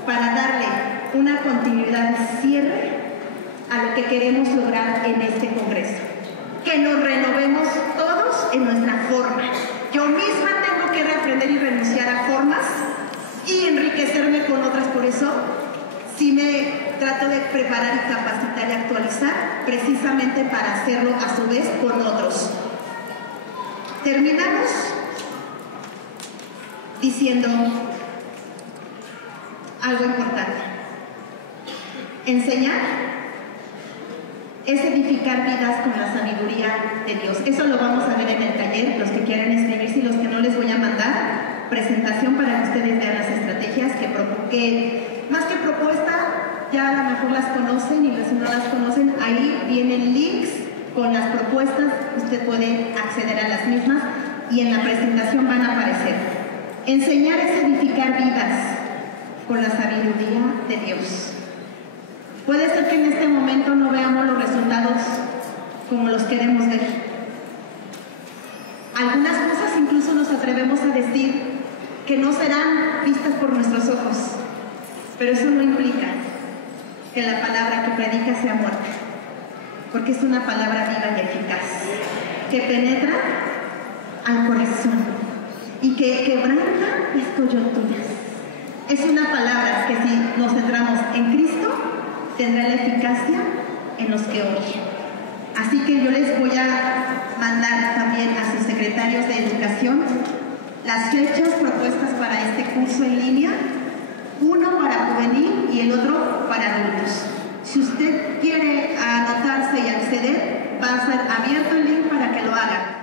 para darle una continuidad y cierre a lo que queremos lograr en este congreso. Que nos renovemos todos en nuestra forma. Yo misma tengo que reaprender y renunciar a formas y enriquecerme con otras. Por eso sí me trato de preparar y capacitar y actualizar, precisamente para hacerlo a su vez con otros. Terminamos diciendo algo importante. Enseñar es edificar vidas con la sabiduría de Dios. Eso lo vamos a ver en el taller, los que quieran inscribirse y los que no, les voy a mandar presentación para que ustedes vean las estrategias que más que propuesta, ya a lo mejor las conocen, y si no las conocen, ahí vienen links con las propuestas, usted puede acceder a las mismas y en la presentación van a aparecer. Enseñar es edificar vidas con la sabiduría de Dios. Puede ser que en este momento no veamos los resultados como los queremos ver. Algunas cosas incluso nos atrevemos a decir que no serán vistas por nuestros ojos, pero eso no implica que la palabra que predica sea muerta, porque es una palabra viva y eficaz, que penetra al corazón y que quebranta las coyunturas. Es una palabra que, si nos centramos en Cristo, tendrá la eficacia en los que oyen. Así que yo les voy a mandar también a sus secretarios de educación las fechas propuestas para este curso en línea, uno para juvenil y el otro para adultos. Si usted quiere anotarse y acceder, va a ser abierto el link para que lo haga.